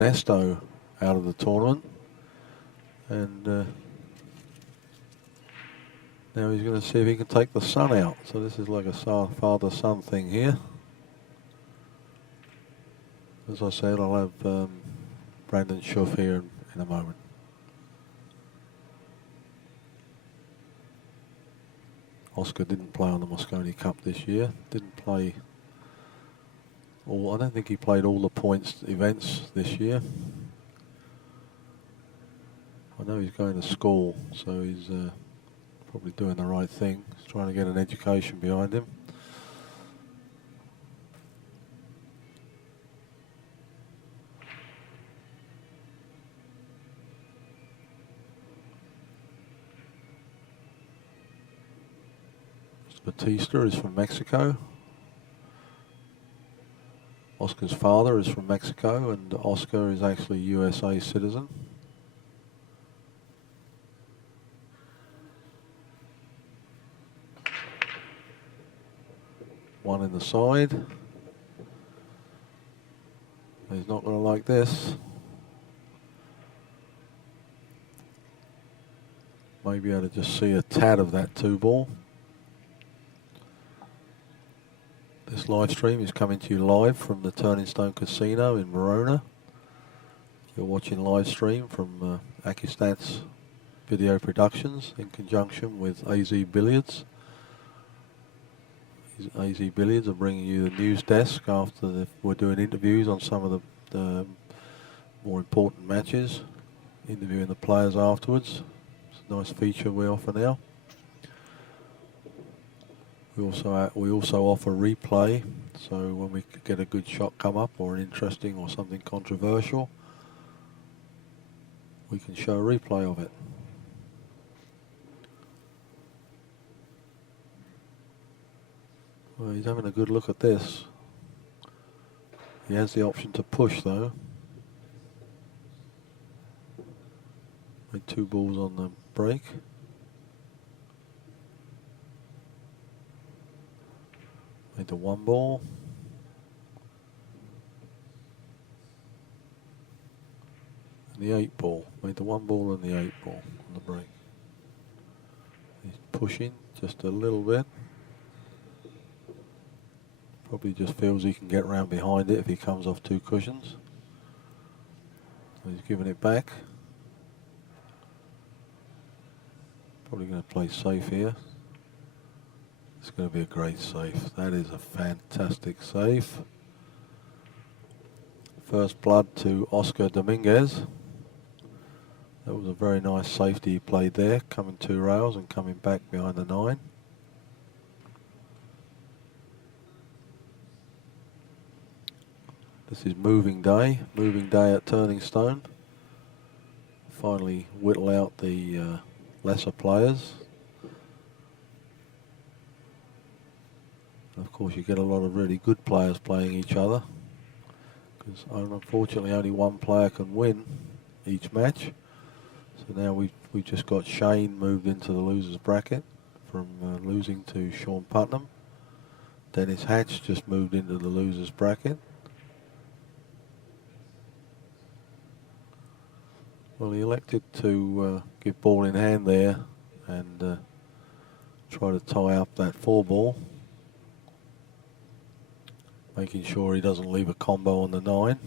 Nesto out of the tournament, and now he's going to see if he can take the son out. So this is like a father-son thing here. As I said, I'll have Brandon Schuff here in a moment. Oscar didn't play on the Moscone Cup this year. Didn't play all. I don't think he played all the points events this year. I know he's going to school, so he's probably doing the right thing. He's trying to get an education behind him. Bautista is from Mexico. Oscar's father is from Mexico, and Oscar is actually a USA citizen. One in the side. He's not going to like this. Maybe able to just see a tad of that 2-ball. This live stream is coming to you live from the Turning Stone Casino in Verona. You're watching live stream from XVIII Video Productions in conjunction with AZ Billiards. AZ Billiards are bringing you the news desk after we're doing interviews on some of the more important matches, interviewing the players afterwards. It's a nice feature we offer now. We also offer replay, so when we get a good shot come up or an interesting or something controversial, we can show a replay of it. Well, he's having a good look at this. He has the option to push though. Made 2 balls on the break. Made the 1 ball. And the 8 ball. Made the 1 ball and the 8 ball on the break. He's pushing just a little bit. Probably just feels he can get round behind it if he comes off 2 cushions. So he's giving it back. Probably going to play safe here. It's going to be a great save. That is a fantastic save. First blood to Oscar Dominguez. That was a very nice safety he played there, coming 2 rails and coming back behind the 9. This is moving day at Turning Stone. Finally whittle out the lesser players. And of course you get a lot of really good players playing each other, because unfortunately only one player can win each match. So now we've just got Shane moved into the losers bracket from losing to Sean Putnam. Dennis Hatch just moved into the losers bracket. Well, he elected to give ball in hand there and try to tie up that 4 ball, making sure he doesn't leave a combo on the 9. I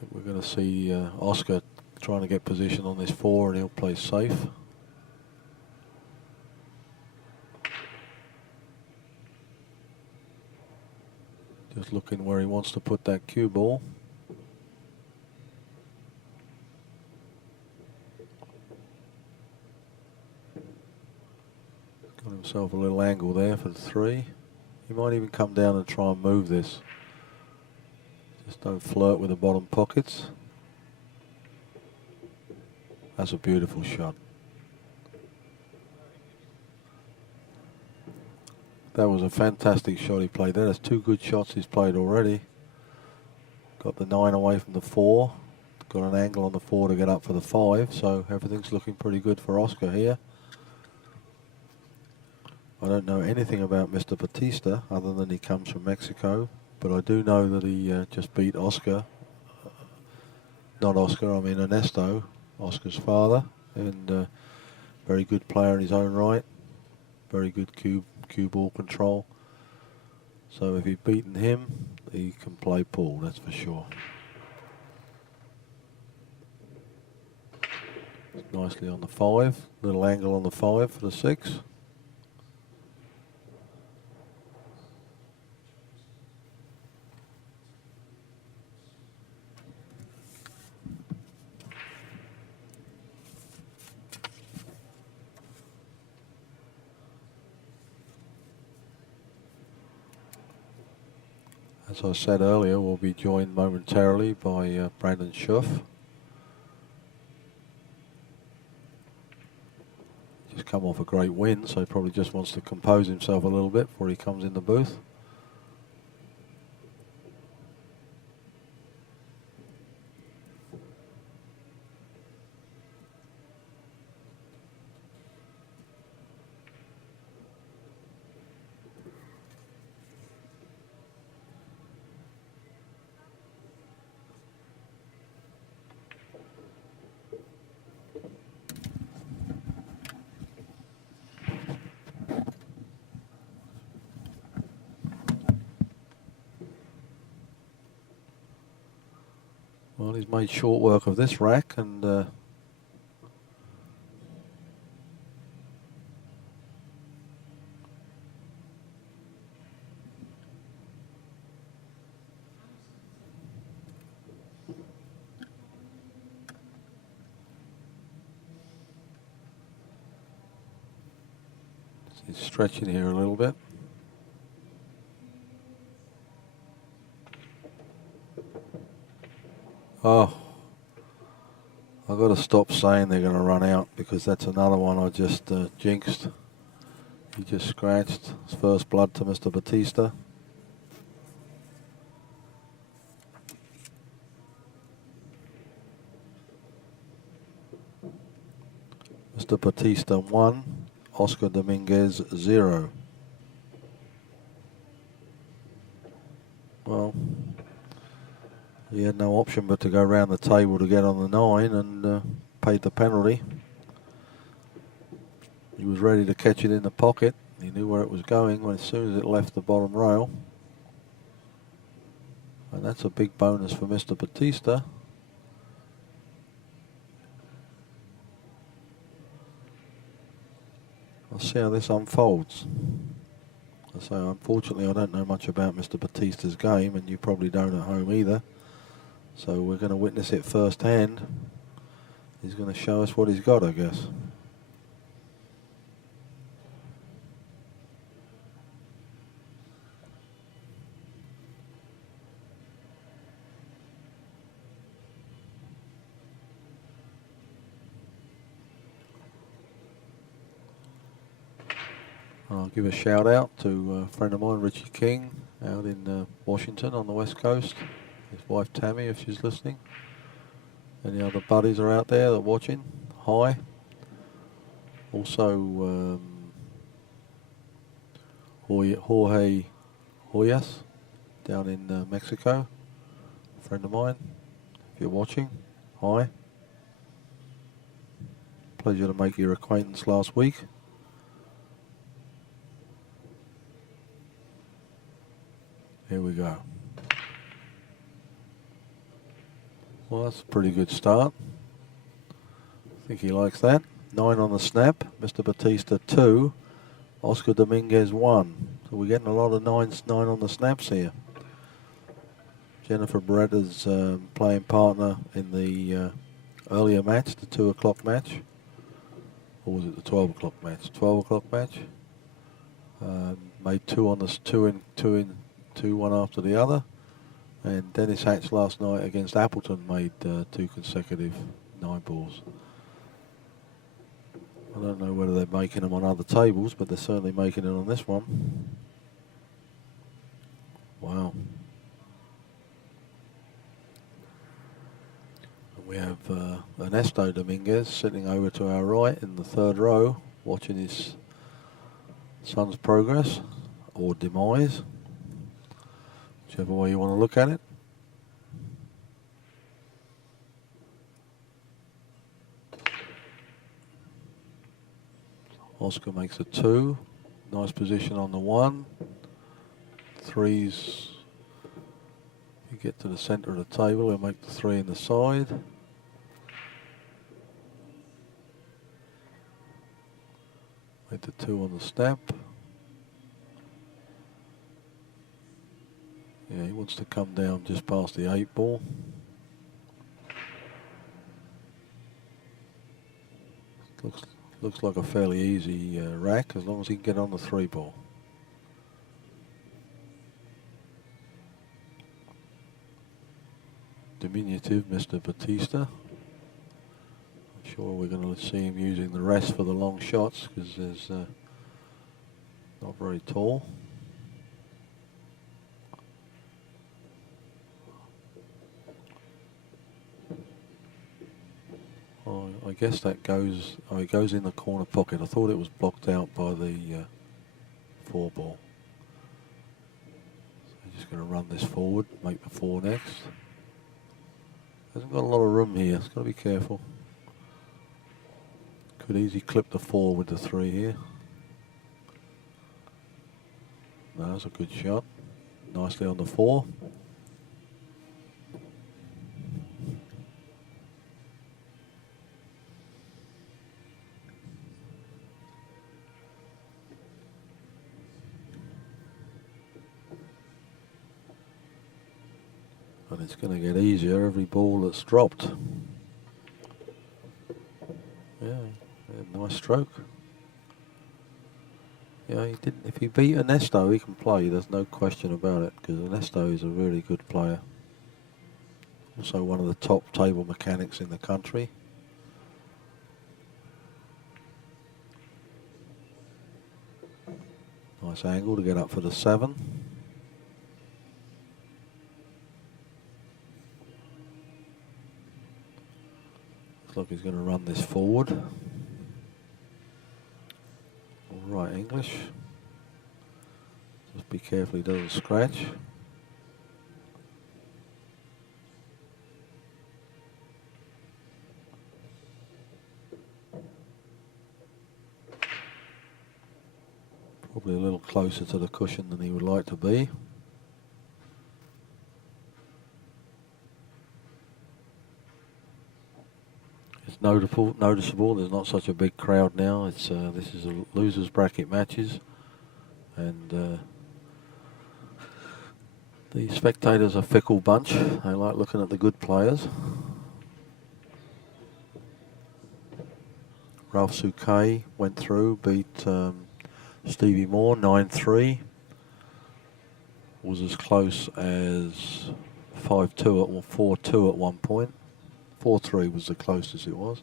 think we're going to see Oscar trying to get position on this 4, and he'll play safe. Just looking where he wants to put that cue ball. Got himself a little angle there for the 3. He might even come down and try and move this. Just don't flirt with the bottom pockets. That's a beautiful shot. That was a fantastic shot he played there. That's 2 good shots he's played already. Got the 9 away from the 4. Got an angle on the 4 to get up for the 5. So everything's looking pretty good for Oscar here. I don't know anything about Mr. Bautista other than he comes from Mexico, but I do know that he just beat Oscar. Not Oscar, I mean Ernesto, Oscar's father, and very good player in his own right. Very good cue ball control. So if he's beaten him, he can play pool, that's for sure. Nicely on the 5, little angle on the 5 for the 6. As I said earlier, we'll be joined momentarily by Brandon Schuff. Just come off a great win, so he probably just wants to compose himself a little bit before he comes in the booth. Well, he's made short work of this rack, and he's stretching here a little bit. Oh, I've got to stop saying they're going to run out, because that's another one I just jinxed. He just scratched his first blood to Mr. Bautista. Mr. Bautista 1, Oscar Dominguez 0. Well, he had no option but to go around the table to get on the 9 and paid the penalty. He was ready to catch it in the pocket. He knew where it was going when as soon as it left the bottom rail. And that's a big bonus for Mr. Bautista. I'll see how this unfolds. I say, unfortunately, I don't know much about Mr. Bautista's game, and you probably don't at home either. So we're going to witness it firsthand. He's going to show us what he's got, I guess. I'll give a shout out to a friend of mine, Richie King, out in Washington on the West Coast. His wife Tammy, if she's listening. Any other buddies are out there that are watching? Hi. Also, Jorge Hoyas down in Mexico. A friend of mine. If you're watching, hi. Pleasure to make your acquaintance last week. Here we go. Well, that's a pretty good start. I think he likes that. 9 on the snap. Mr. Bautista 2. Oscar Dominguez 1. So we're getting a lot of 9 on the snaps here. Jennifer Beretta's playing partner in the earlier match, the 2 o'clock match. Or was it the 12 o'clock match? 12 o'clock match. Made 2 on the 2 one after the other. And Dennis Hatch last night against Appleton made 2 consecutive 9 balls. I don't know whether they're making them on other tables, but they're certainly making it on this one. Wow. And we have Ernesto Dominguez sitting over to our right in the 3rd row, watching his son's progress or demise, whichever way you want to look at it. Oscar makes a 2. Nice position on the 1. 3's, you get to the centre of the table, he'll make the 3 in the side. Make the 2 on the snap. Yeah, he wants to come down just past the 8 ball. Looks like a fairly easy rack as long as he can get on the 3 ball. Diminutive Mr. Bautista. I'm sure we're going to see him using the rest for the long shots because there's not very tall. Oh, I guess that goes. Oh, it goes in the corner pocket. I thought it was blocked out by the 4 ball. So I'm just going to run this forward, make the 4 next. Hasn't got a lot of room here. It's got to be careful. Could easily clip the 4 with the 3 here. No, that's a good shot. Nicely on the 4. And it's going to get easier every ball that's dropped. Yeah, nice stroke. Yeah, he didn't. If he beat Ernesto, he can play. There's no question about it because Ernesto is a really good player. Also, one of the top table mechanics in the country. Nice angle to get up for the 7. Looks like he's going to run this forward. All right, English. Just be careful he doesn't scratch. Probably a little closer to the cushion than he would like to be. It's noticeable. There's not such a big crowd now. It's this is a losers bracket matches, and the spectators are a fickle bunch. They like looking at the good players. Ralph Souquet went through, beat Stevie Moore 9-3. Was as close as 5-2 or 4-2 at one point. 4-3 was the closest it was.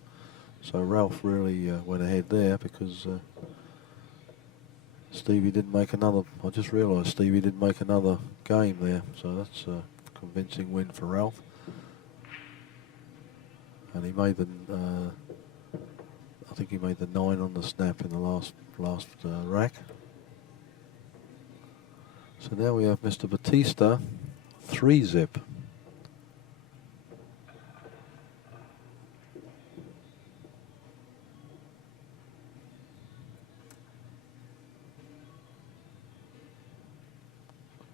So Ralph really went ahead there because Stevie didn't make another. I just realised Stevie didn't make another game there. So that's a convincing win for Ralph. And he made the. I think he made the 9 on the snap in the last rack. So now we have Mr. Bautista 3-zip.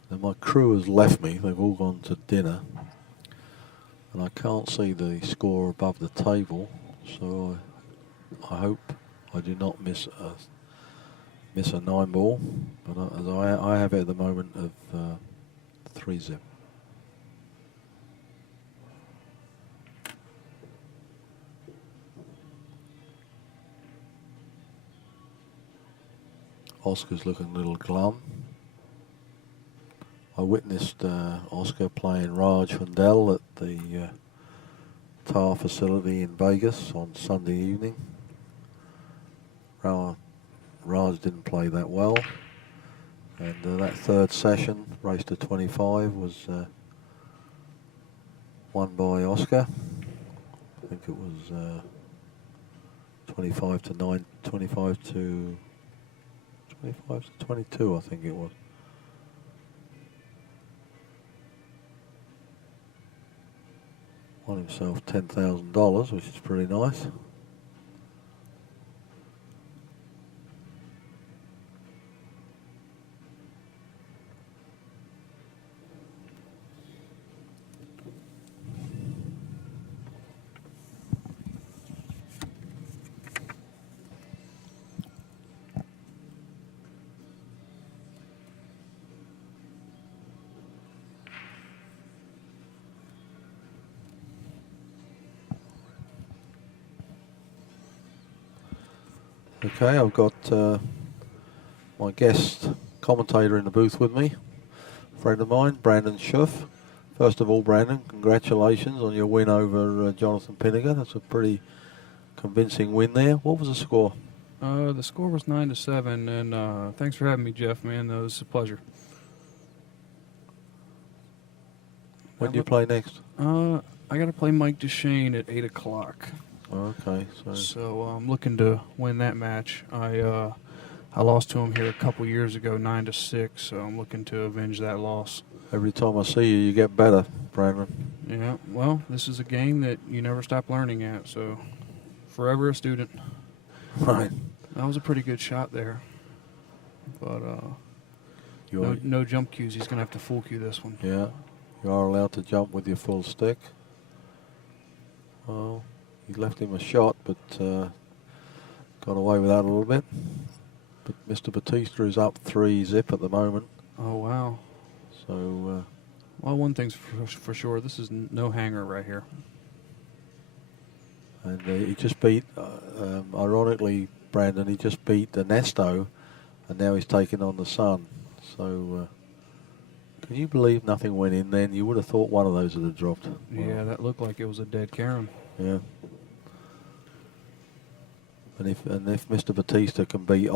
And my crew has left me. They've all gone to dinner. And I can't see the score above the table. So I hope I do not miss a 9 ball. But as I have it at the moment of 3-zip. Oscar's looking a little glum. I witnessed Oscar playing Raj Hundal at the TAR facility in Vegas on Sunday evening. Raj didn't play that well, and that third session, race to 25, was won by Oscar. I think it was 25 to 9, 25 to 25 to 22, I think it was. Won himself $10,000, which is pretty nice. Okay, I've got my guest commentator in the booth with me, a friend of mine, Brandon Schuff. First of all, Brandon, congratulations on your win over Jonathan Pinniger. That's a pretty convincing win there. What was the score? The score was 9-7, and thanks for having me, Jeff, man. That was a pleasure. When do you play next? I got to play Mike Duchesne at 8 o'clock. Okay, So I'm looking to win that match. I lost to him here a couple years ago, 9-6. So I'm looking to avenge that loss. Every time I see you, you get better, Brandon. Yeah. Well, this is a game that you never stop learning at. So forever a student. Right. That was a pretty good shot there. But no jump cues. He's gonna have to full cue this one. Yeah. You are allowed to jump with your full stick. Well, he left him a shot, but got away with that a little bit. But Mr. Bautista is up 3-zip at the moment. Oh, wow. So, well, one thing's for sure. This is no hanger right here. and he just beat, ironically, Brandon, he just beat Ernesto, and now he's taking on the Sun. So, can you believe nothing went in then? You would have thought one of those would have dropped. Yeah, that looked like it was a dead carom. Yeah. And if Mr. Bautista can beat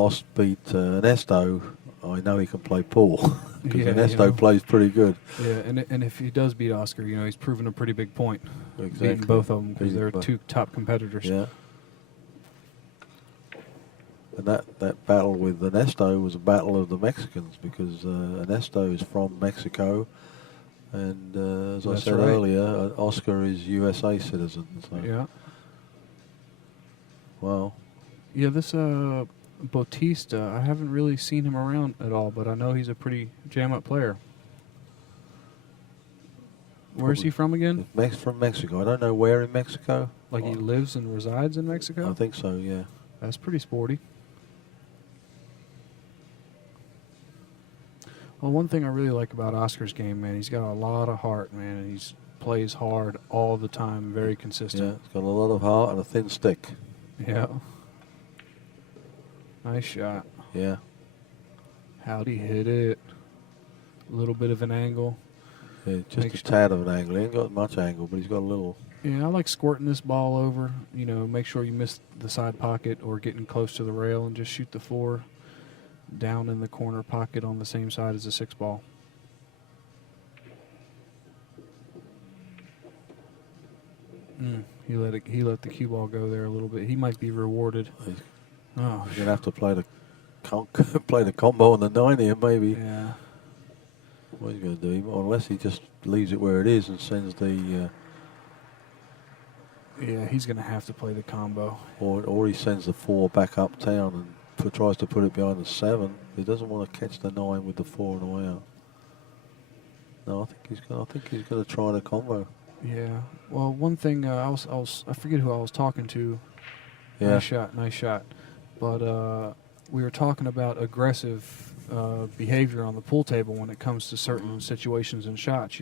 Ernesto, I know he can play pool, because Ernesto plays pretty good. Yeah, and if he does beat Oscar, he's proven a pretty big point. Exactly. Beating both of them, because they're two top competitors. Yeah. And that battle with Ernesto was a battle of the Mexicans, because Ernesto is from Mexico, and as I said earlier, Oscar is USA citizen. So. Yeah. Wow. Yeah, this Bautista, I haven't really seen him around at all, but I know he's a pretty jam-up player. Where's he from again? From Mexico. I don't know where in Mexico. Like he lives and resides in Mexico? I think so, yeah. That's pretty sporty. Well, one thing I really like about Oscar's game, man, he's got a lot of heart, man, and he plays hard all the time, very consistent. Yeah, he's got a lot of heart and a thin stick. Yeah. Nice shot. Yeah. How'd he hit it? A little bit of an angle. Yeah, just a tad of an angle. He ain't got much angle, but he's got a little. Yeah, I like squirting this ball over. Make sure you miss the side pocket or getting close to the rail, and just shoot the 4 down in the corner pocket on the same side as the 6 ball. He let the cue ball go there a little bit. He might be rewarded. He's gonna have to play the combo on the 9 here, maybe. Yeah. What he's gonna do, unless he just leaves it where it is and sends the. Yeah, he's gonna have to play the combo. Or he sends the 4 back uptown and tries to put it behind the 7. He doesn't want to catch the 9 with the 4 on the way out. No, I think he's gonna try the combo. Yeah. Well, one thing I forget who I was talking to. Yeah. Nice shot. But we were talking about aggressive behavior on the pool table when it comes to certain situations and shots.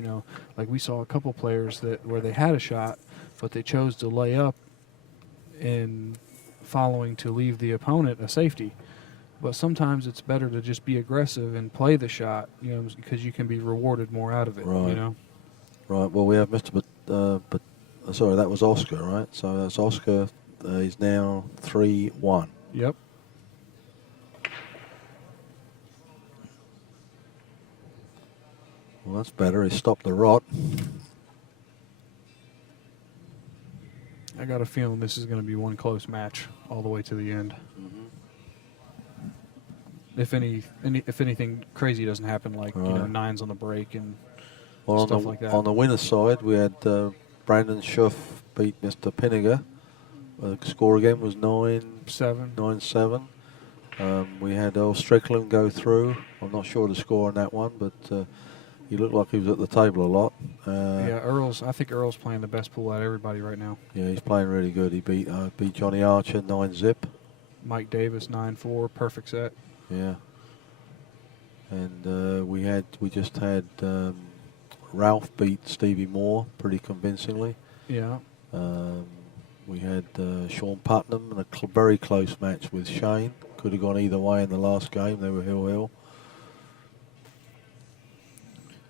Like we saw a couple players where they had a shot, but they chose to lay up in following to leave the opponent a safety. But sometimes it's better to just be aggressive and play the shot, because you can be rewarded more out of it. Right. Right. Well, we have Mr. Sorry, that was Oscar, right? So that's Oscar. He's now 3-1. Yep. Well, that's better. He stopped the rot. I got a feeling this is going to be one close match all the way to the end. if anything crazy doesn't happen, like Right. nines on the break and Well, stuff like that. on the winner's side, we had Brandon Schuff beat Mr. Pinniger. The score again was 7. 9-7. We had Earl Strickland go through. I'm not sure the score on that one, but he looked like he was at the table a lot. I think Earl's playing the best pool out of everybody right now. Yeah, he's playing really good. He beat Johnny Archer 9-zip. Mike Davis 9-4, perfect set. Yeah. And we just had Ralph beat Stevie Moore pretty convincingly. Yeah. We had Sean Putnam in a very close match with Shane. Could have gone either way in the last game. They were hill.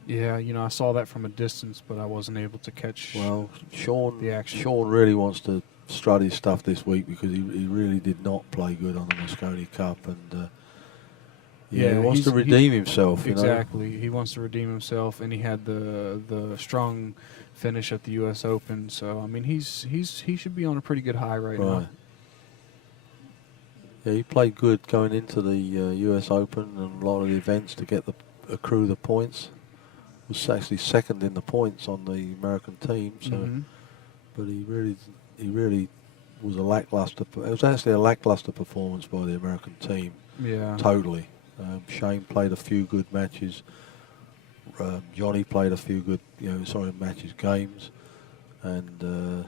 Yeah, I saw that from a distance, but I wasn't able to catch Well, the action. Sean really wants to strut his stuff this week because he really did not play good on the Moscone Cup, and he wants to redeem himself. Exactly, he wants to redeem himself, and he had the strong finish at the U.S. Open. So I mean, he should be on a pretty good high right now. Yeah, he played good going into the U.S. Open and a lot of the events to accrue the points. Was actually second in the points on the American team, so but he really was a lackluster. It was actually a lackluster performance by the American team. Yeah, totally. Shane played a few good matches. Johnny played a few good, games, and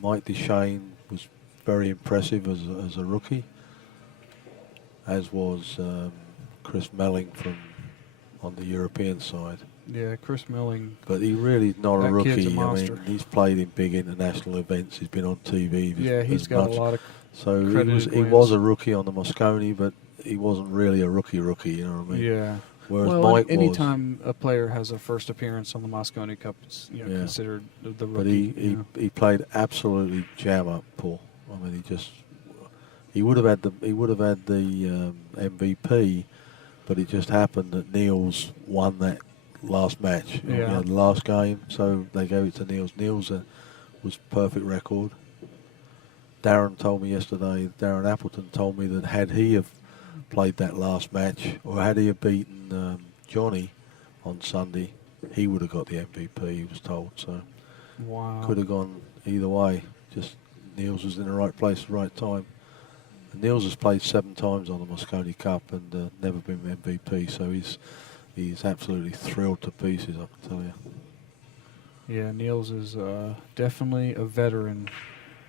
Mike DeShane was very impressive as a rookie, as was Chris Melling on the European side. Yeah, Chris Milling. But he really is not a rookie. Kid's a monster. I mean, he's played in big international events. He's been on TV. Yeah, he's got a lot of So credited he wins. was a rookie on the Moscone, but he wasn't really a rookie. You know what I mean? Yeah. Whereas well, Mike anytime a player has a first appearance on the Moscone Cup, it's considered the rookie. But he played absolutely jam up, Paul. I mean, he would have had the MVP, but it just happened that Niels won that last match, Yeah. The last game, so they gave it to Niels. Niels was perfect record. Darren Appleton told me that had he have played that last match, or had he have beaten Johnny on Sunday, he would have got the MVP, he was told. So wow, could have gone either way. Just Niels was in the right place at the right time. And Niels has played 7 times on the Moscone Cup and never been MVP, so he's absolutely thrilled to pieces, I can tell you. Yeah, Niels is definitely a veteran,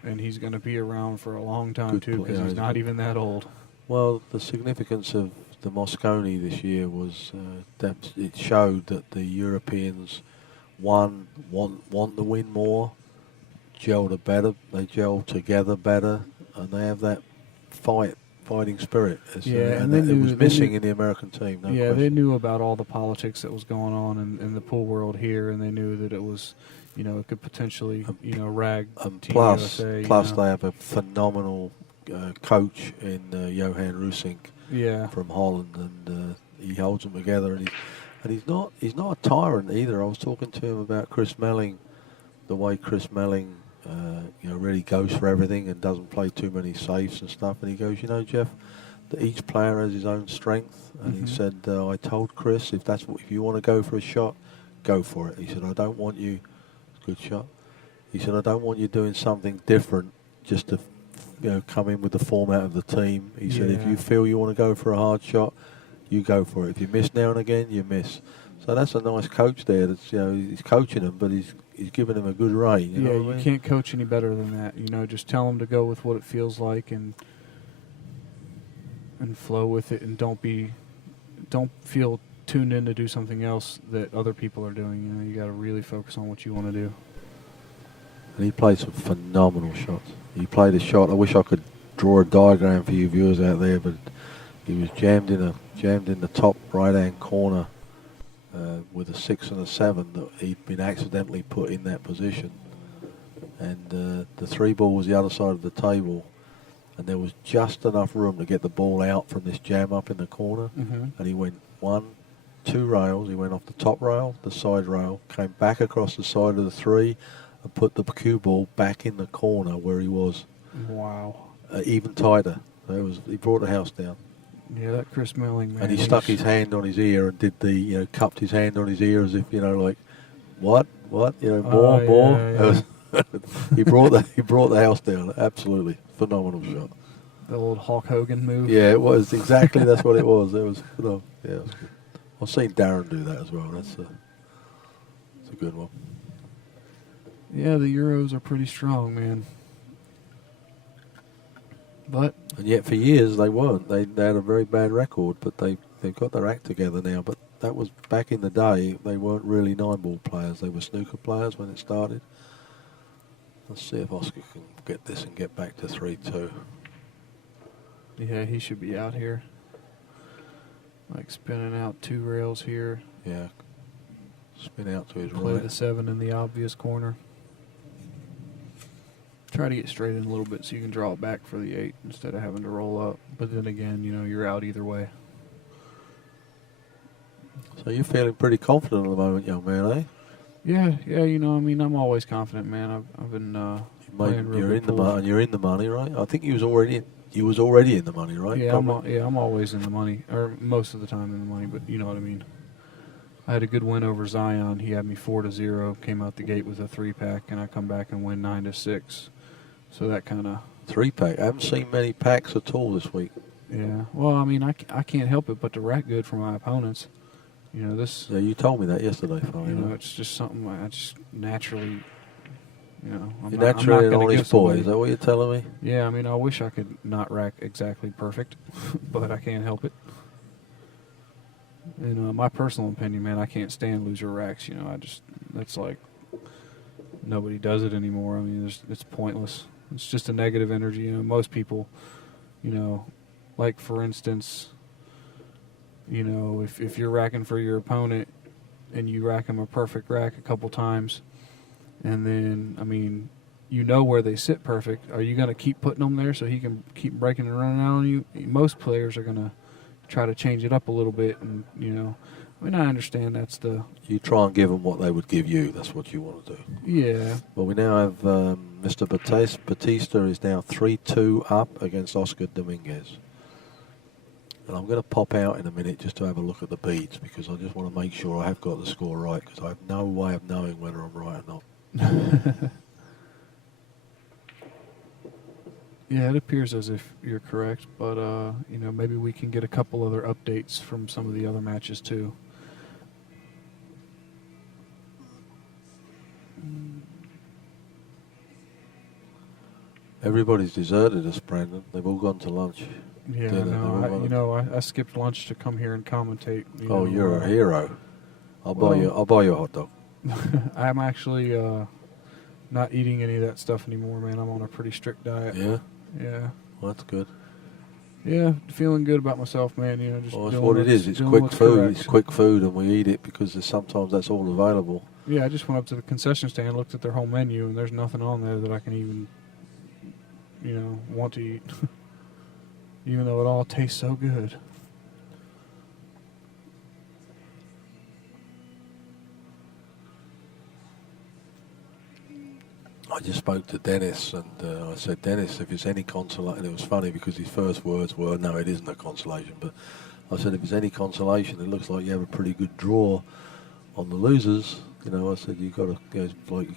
and he's going to be around for a long time too, because he's not even that old. Well, the significance of the Moscone this year was that it showed that the Europeans want to win more, they gel together better, and they have that fighting spirit. And it was missing in the American team. No question. They knew about all the politics that was going on in the pool world here, and they knew that it was, it could potentially, rag and Team plus, USA. They have a phenomenal coach in Johan Rusink from Holland, and he holds them together. And he's not a tyrant either. I was talking to him about Chris Melling, the way Chris Melling really goes for everything and doesn't play too many safes and stuff. And he goes, Jeff, that each player has his own strength. And he said, I told Chris, if you want to go for a shot, go for it. He said, I don't want you, good shot. He said, I don't want you doing something different just to, come in with the format of the team. He said, if you feel you want to go for a hard shot, you go for it. If you miss now and again, you miss. So that's a nice coach there. That's he's coaching them, but he's giving them a good rein. You know what I mean? Can't coach any better than that. Just tell them to go with what it feels like and flow with it, and don't feel tuned in to do something else that other people are doing. You got to really focus on what you want to do. And he played some phenomenal shots. He played a shot. I wish I could draw a diagram for you viewers out there, but he was jammed in the top right-hand corner with a 6 and a 7 that he'd been accidentally put in that position. And the 3 ball was the other side of the table, and there was just enough room to get the ball out from this jam up in the corner. And he went 1, 2 rails. He went off the top rail, the side rail, came back across the side of the 3, and put the cue ball back in the corner where he was. Wow. Even tighter. So he brought the house down. Yeah, that Chris Milling, man. And he stuck his hand on his ear and did the, cupped his hand on his ear as if, like, what, more. Yeah. He brought the house down. Absolutely phenomenal shot. The old Hulk Hogan move. Yeah, it was exactly. That's what it was. It was phenomenal. Yeah, it was good. I've seen Darren do that as well. That's a good one. Yeah, the Euros are pretty strong, man. And yet for years they weren't. They had a very bad record, but they've got their act together now. But that was back in the day. They weren't really 9-ball players. They were snooker players when it started. Let's see if Oscar can get this and get back to 3-2. Yeah, he should be out here. Like spinning out 2 rails here. Yeah. Spin out to his Play right. the 7 in the obvious corner. Try to get straight in a little bit so you can draw it back for the 8 instead of having to roll up. But then again, you're out either way. So you're feeling pretty confident at the moment, young man, eh? Yeah, I'm always confident, man. I've been playing real you're good in the pools. money. You're in the money, right? I think you was already in the money, right? Yeah, I'm always in the money, or most of the time in the money. But you know what I mean. I had a good win over Zion. He had me 4-0. Came out the gate with a 3-pack, and I come back and win 9-6. So that kind of 3-pack. I haven't seen many packs at all this week. Yeah. Well, I mean, I can't help it but to rack good for my opponents. This. Yeah, you told me that yesterday, It's just something I just naturally. I'm You're not naturally an gonna honest give boy. somebody- Is that what you're telling me? Yeah, I mean, I wish I could not rack exactly perfect, but I can't help it. In my personal opinion, man, I can't stand loser racks. That's like nobody does it anymore. I mean, it's pointless. It's just a negative energy. Most people, like for instance, if you're racking for your opponent and you rack them a perfect rack a couple times, and then, I mean, where they sit perfect, are you going to keep putting them there so he can keep breaking and running out on you? Most players are going to try to change it up a little bit, and, I understand that's the... You try and give them what they would give you. That's what you want to do. Yeah. Well, we now have Mr. Bautista is now 3-2 up against Oscar Dominguez. And I'm going to pop out in a minute just to have a look at the beads because I just want to make sure I have got the score right because I have no way of knowing whether I'm right or not. Yeah, it appears as if you're correct, but maybe we can get a couple other updates from some of the other matches too. Everybody's deserted us, Brandon. They've all gone to lunch. Yeah, I skipped lunch to come here and commentate. You're a hero. I'll buy you a hot dog. I'm actually not eating any of that stuff anymore, man. I'm on a pretty strict diet. Yeah? Yeah. Well, that's good. Yeah, feeling good about myself, man. Just that's what it is. It's quick food. Correct. It's quick food, and we eat it because sometimes that's all available. Yeah, I just went up to the concession stand, looked at their whole menu, and there's nothing on there that I can even, want to eat. Even though it all tastes so good. I just spoke to Dennis, and I said, Dennis, if it's any consolation, and it was funny because his first words were, no, it isn't a consolation, but I said, if it's any consolation, it looks like you have a pretty good draw on the losers. I said, you've got to, like,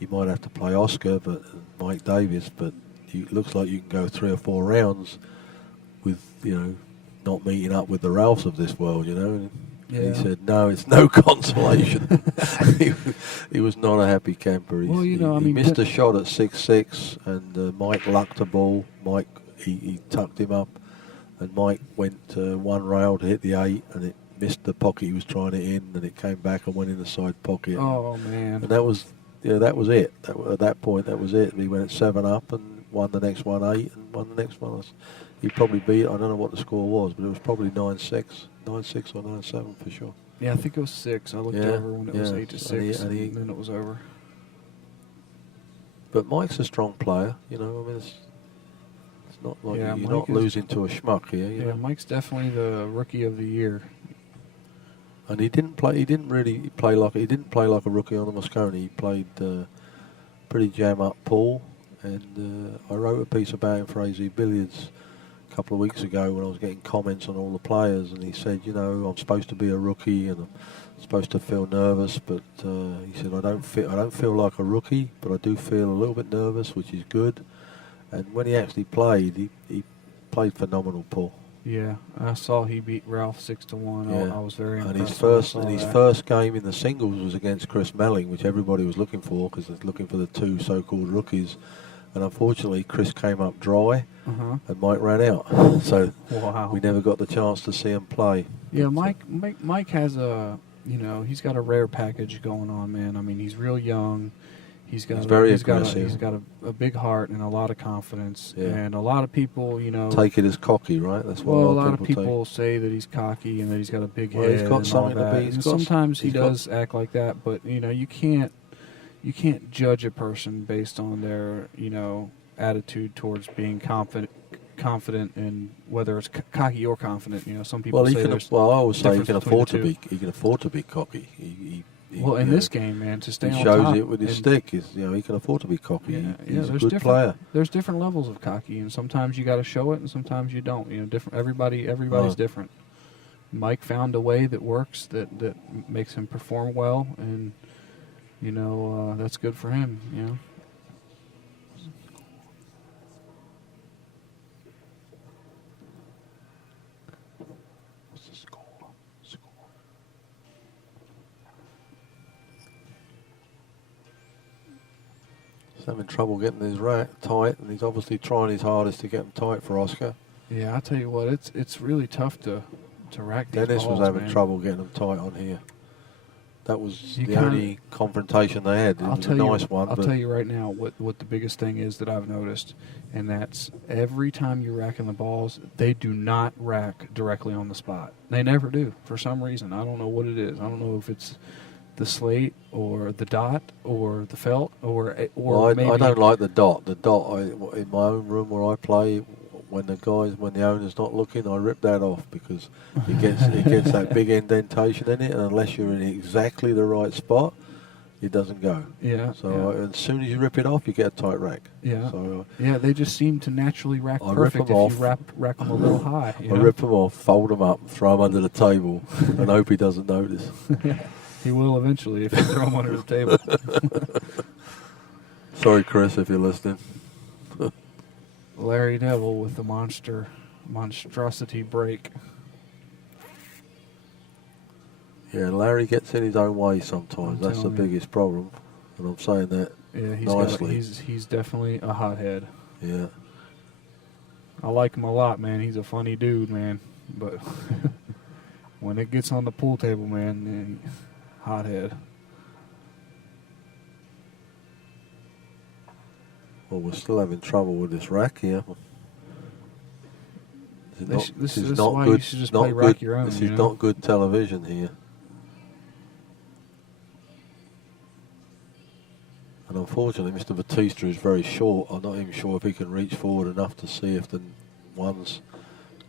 you might have to play Oscar, but Mike Davis, but it looks like you can go 3 or 4 rounds with, not meeting up with the Ralphs of this world, And he said, no, it's no consolation. he was not a happy camper. He missed a shot at 6-6, and Mike lucked a ball. Mike, he tucked him up, and Mike went one rail to hit the 8, and it missed the pocket he was trying it in, and it came back and went in the side pocket. Oh, man. And that was it. At that point, that was it. He went at 7 up and won the next one 8, and won the next one. He probably beat, I don't know what the score was, but it was probably 9-6 or 9-7 for sure. Yeah, I think it was 6. I looked over when it was 8-6, and then it was over. But Mike's a strong player, it's not like you're not losing to a schmuck here. Yeah, Mike's definitely the rookie of the year. And he didn't play like a rookie on the Moscone. He played pretty jam up pool, and I wrote a piece about him for AZ Billiards a couple of weeks ago when I was getting comments on all the players, and he said, you know, I'm supposed to be a rookie and I'm supposed to feel nervous, but he said I don't feel like a rookie, but I do feel a little bit nervous, which is good. And when he actually played, he played phenomenal, Paul. Yeah, I saw he beat Ralph 6-1. Yeah. I was very and impressed. his first game in the singles was against Chris Melling, which everybody was looking for because they're looking for the two so-called rookies. And unfortunately, Chris came up dry, and Mike ran out. So we never got the chance to see him play. Yeah, Mike has he's got a rare package going on, man. I mean, he's real young. He's got a big heart and a lot of confidence. Yeah. And a lot of people, take it as cocky, right? That's what a lot of people say that he's cocky and that he's got a big head. He's got something to be. Sometimes he does act like that, but you can't judge a person based on their attitude towards being confident and whether it's cocky or confident. Some people say I always say he can afford to be. He can afford to be cocky. In this game, man, to stay on top. He shows it with his stick. He can afford to be cocky. He's a good player. There's different levels of cocky, and sometimes you got to show it, and sometimes you don't. Everybody's different. Mike found a way that works that makes him perform well, and that's good for him. Having trouble getting his rack tight, and he's obviously trying his hardest to get them tight for Oscar. Yeah, I tell you what, it's really tough to rack these Dennis balls, was having man. trouble getting them tight on here. That was the only confrontation they had. It was a nice one. I'll tell you right now what the biggest thing is that I've noticed, and that's every time you're racking the balls, they do not rack directly on the spot. They never do, for some reason. I don't know what it is. I don't know if it's the slate or the dot or the felt or maybe. I don't like the dot. The dot in my own room where I play, when the owner's not looking, I rip that off because it gets that big indentation in it, and unless you're in exactly the right spot, it doesn't go. Yeah. So as soon as you rip it off, you get a tight rack. Yeah. So they just seem to naturally rack I perfect rip 'em if off. you rack them a little high. I rip them off, fold them up, throw them under the table, and hope he doesn't notice. He will eventually if you throw him under the table. Sorry, Chris, if you're listening. Larry Neville with the monstrosity break. Yeah, Larry gets in his own way sometimes. That's the biggest problem, and I'm saying that nicely. He's definitely a hothead. Yeah. I like him a lot, man. He's a funny dude, man. But when it gets on the pool table, man, hothead. Well, we're still having trouble with this rack here. This is why you should just play rack your own. This is not good television here. And unfortunately, Mr. Bautista is very short. I'm not even sure if he can reach forward enough to see if the one's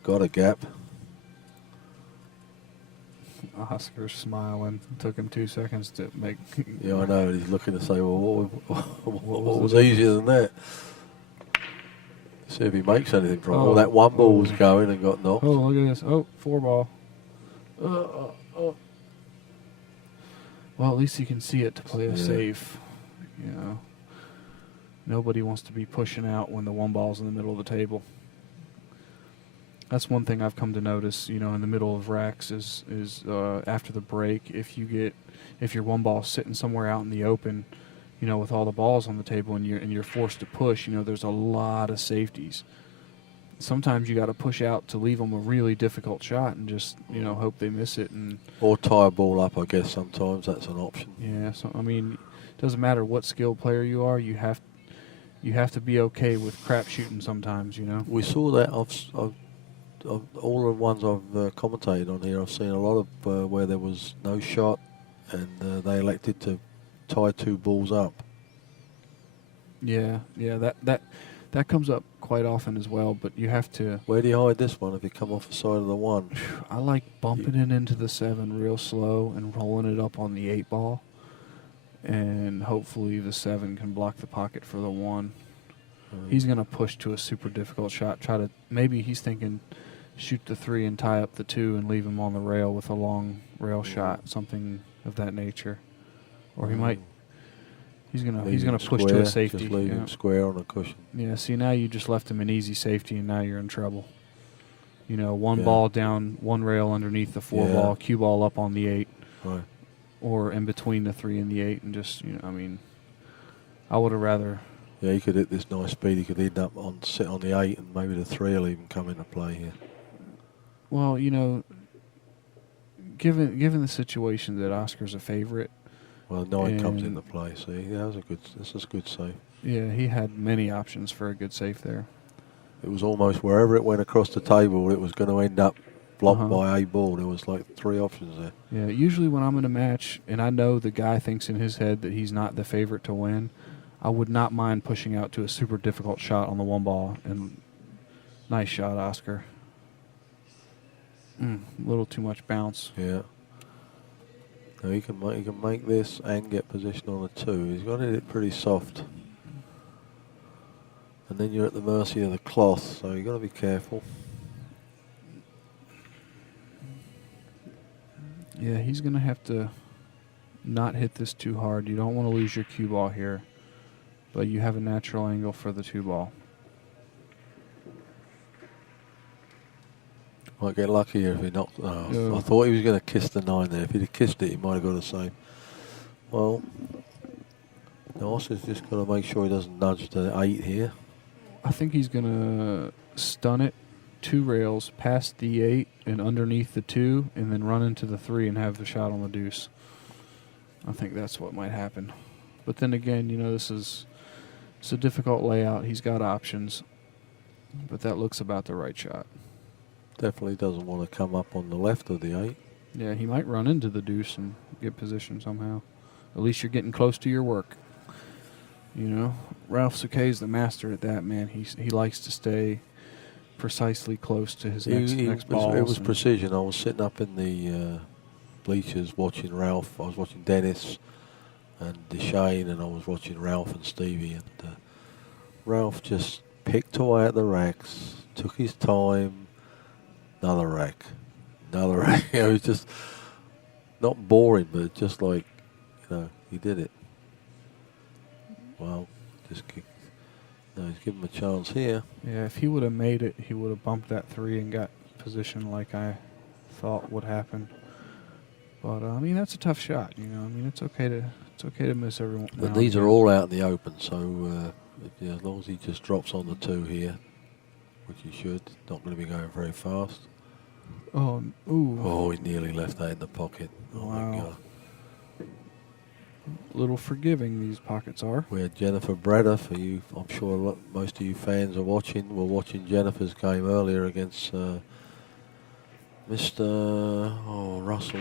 got a gap. Oscar's smiling. It took him 2 seconds to make. Yeah, I know. He's looking to say, well, what was easier than that? See if he makes anything from it. Oh, that one ball was going and got knocked. Oh, look at this. Oh, 4 ball. Well, at least you can see it to play it safe. Nobody wants to be pushing out when the 1 ball's in the middle of the table. That's one thing I've come to notice, in the middle of racks is after the break, if your 1 ball sitting somewhere out in the open, with all the balls on the table and you're forced to push, there's a lot of safeties. Sometimes you got to push out to leave them a really difficult shot and just hope they miss it or tie a ball up. I guess sometimes that's an option. Yeah, so I mean, it doesn't matter what skilled player you are, you have to be okay with crap shooting sometimes. We saw that. Of all the ones I've commentated on here, I've seen a lot of where there was no shot, and they elected to tie 2 balls up. Yeah, that comes up quite often as well. But you have to. Where do you hide this one if you come off the side of the 1? I like bumping it into the 7 real slow and rolling it up on the 8 ball, and hopefully the 7 can block the pocket for the 1. He's going to push to a super difficult shot. Maybe he's thinking shoot the 3 and tie up the 2 and leave him on the rail with a long rail shot, something of that nature. Or he might. He's gonna push to a safety. Just leave him square on a cushion. Yeah. See, now you just left him an easy safety, and now you're in trouble. You know, one ball down, one rail underneath the 4 ball, cue ball up on the 8, right, or in between the 3 and the 8, and just I mean, I would have rather. Yeah, he could hit this nice speed. He could end up sit on the 8, and maybe the 3 will even come into play here. Well, given the situation that Oscar's a favorite. Well, 9 comes into play. See, this is a good save. Yeah, he had many options for a good save there. It was almost wherever it went across the table, it was going to end up blocked by a ball. There was like 3 options there. Yeah, usually when I'm in a match and I know the guy thinks in his head that he's not the favorite to win, I would not mind pushing out to a super difficult shot on the 1 ball. And nice shot, Oscar. A little too much bounce. Yeah. Now he can make this and get position on the 2. He's got to hit it pretty soft. And then you're at the mercy of the cloth, so you've got to be careful. Yeah, he's going to have to not hit this too hard. You don't want to lose your cue ball here, but you have a natural angle for the 2 ball. Might get lucky here if he knocked. Oh, I thought he was going to kiss the 9 there. If he'd have kissed it, he might have got a save. Well, Oscar's just got to make sure he doesn't nudge the 8 here. I think he's going to stun it 2 rails past the 8 and underneath the 2, and then run into the 3 and have the shot on the deuce. I think that's what might happen. But then again, it's a difficult layout. He's got options, but that looks about the right shot. Definitely doesn't want to come up on the left of the 8. Yeah, he might run into the deuce and get position somehow. At least you're getting close to your work. Ralph Souquet's the master at that, man. He likes to stay precisely close to his next balls. It was precision. I was sitting up in the bleachers watching Ralph. I was watching Dennis and Deshane, and I was watching Ralph and Stevie. And Ralph just picked away at the racks, took his time. Another rack. It was just not boring, but just like, he did it. Well, he's give him a chance here. Yeah, if he would have made it, he would have bumped that 3 and got position like I thought would happen. But that's a tough shot. It's okay to miss every one. But these are all out in the open, so as long as he just drops on the 2 here, which he should, not going to be going very fast. Oh, he nearly left that in the pocket. Oh, wow. my God. Little forgiving these pockets are. We had Jennifer Breder for you. I'm sure most of you fans are watching. We're watching Jennifer's game earlier against Mr. Russell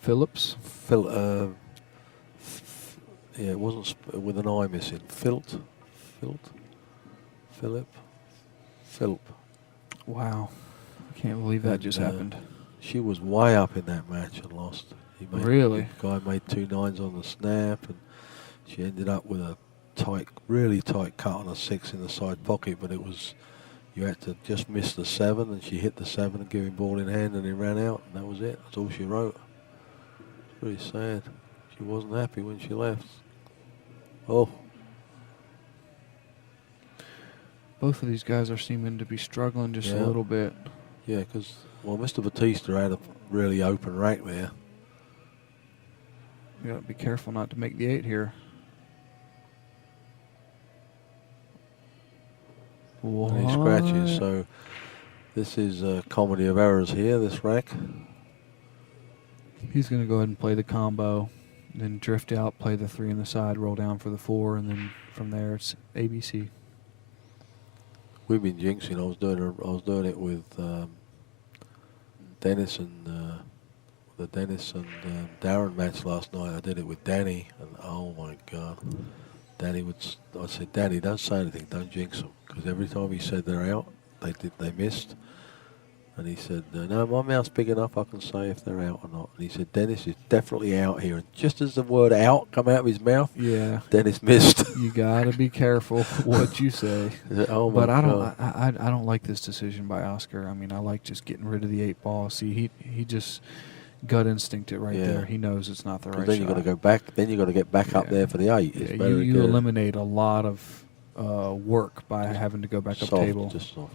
Phillips. Yeah, it wasn't with an I missing. Philip. Wow. I can't believe that just happened. She was way up in that match and lost. Really? The guy made 2 9s on the snap, and she ended up with a really tight cut on a 6 in the side pocket, but you had to just miss the 7, and she hit the 7 and gave him ball in hand, and he ran out, and that was it. That's all she wrote. It's pretty sad. She wasn't happy when she left. Oh. Both of these guys are seeming to be struggling just a little bit. Yeah, because, Mr. Bautista had a really open rack there. You got to be careful not to make the 8 here. What? And he scratches, so this is a comedy of errors here, this rack. He's going to go ahead and play the combo, then drift out, play the 3 in the side, roll down for the 4, and then from there it's ABC. We've been jinxing. I was doing it with Dennis and the Dennis and Darren match last night. I did it with Danny, and oh my God, I said, Danny, don't say anything, don't jinx them, because every time he said they're out, they missed, And he said, no, my mouth's big enough, I can say if they're out or not. And he said, Dennis is definitely out here. And just as the word out come out of his mouth, Yeah. Dennis missed. You gotta be careful what you say. Oh But my I God. don't like this decision by Oscar. I mean, I like just getting rid of the 8 ball. See, he just gut instinct it right Yeah. there. He knows it's not the right Then shot. you've got to go back. Then you've got to get back up Yeah. there for the 8. Yeah, It's better to you get eliminate a lot of work by Just having to go back up soft, table. just soft.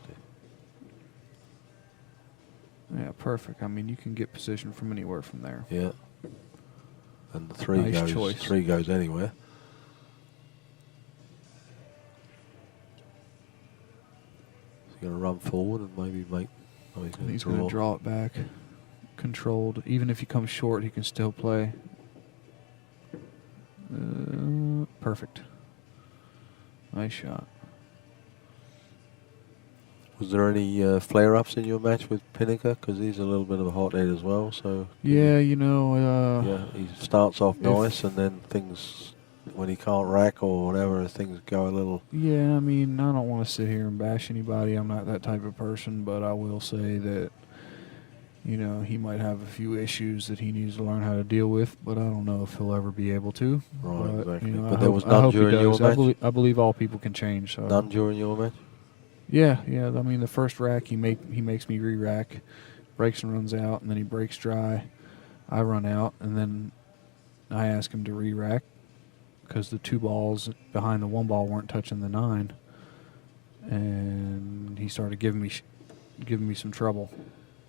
Yeah, perfect. I mean, you can get position from anywhere from there. Yeah. And the 3 Nice goes. choice. 3 goes anywhere. He's going to run forward and maybe make. Oh, He's going to draw it back, controlled. Even if he comes short, he can still play. Perfect. Nice shot. Was there any flare-ups in your match with Pinnaker? Because he's a little bit of a hothead as well. So Yeah, you know. yeah, he starts off nice, and then things, when he can't rack or whatever, things go a little. Yeah, I mean, I don't want to sit here and bash anybody. I'm not that type of person, but I will say that, you know, he might have a few issues that he needs to learn how to deal with, but I don't know if he'll ever be able to. Right, exactly. You know, But there was none during your match? I believe all people can change. So. None during your match? Yeah. I mean, the first rack he makes me re-rack, breaks and runs out, and then he breaks dry. I run out, and then I ask him to re-rack because the 2 balls behind the 1 ball weren't touching the 9, and he started giving me some trouble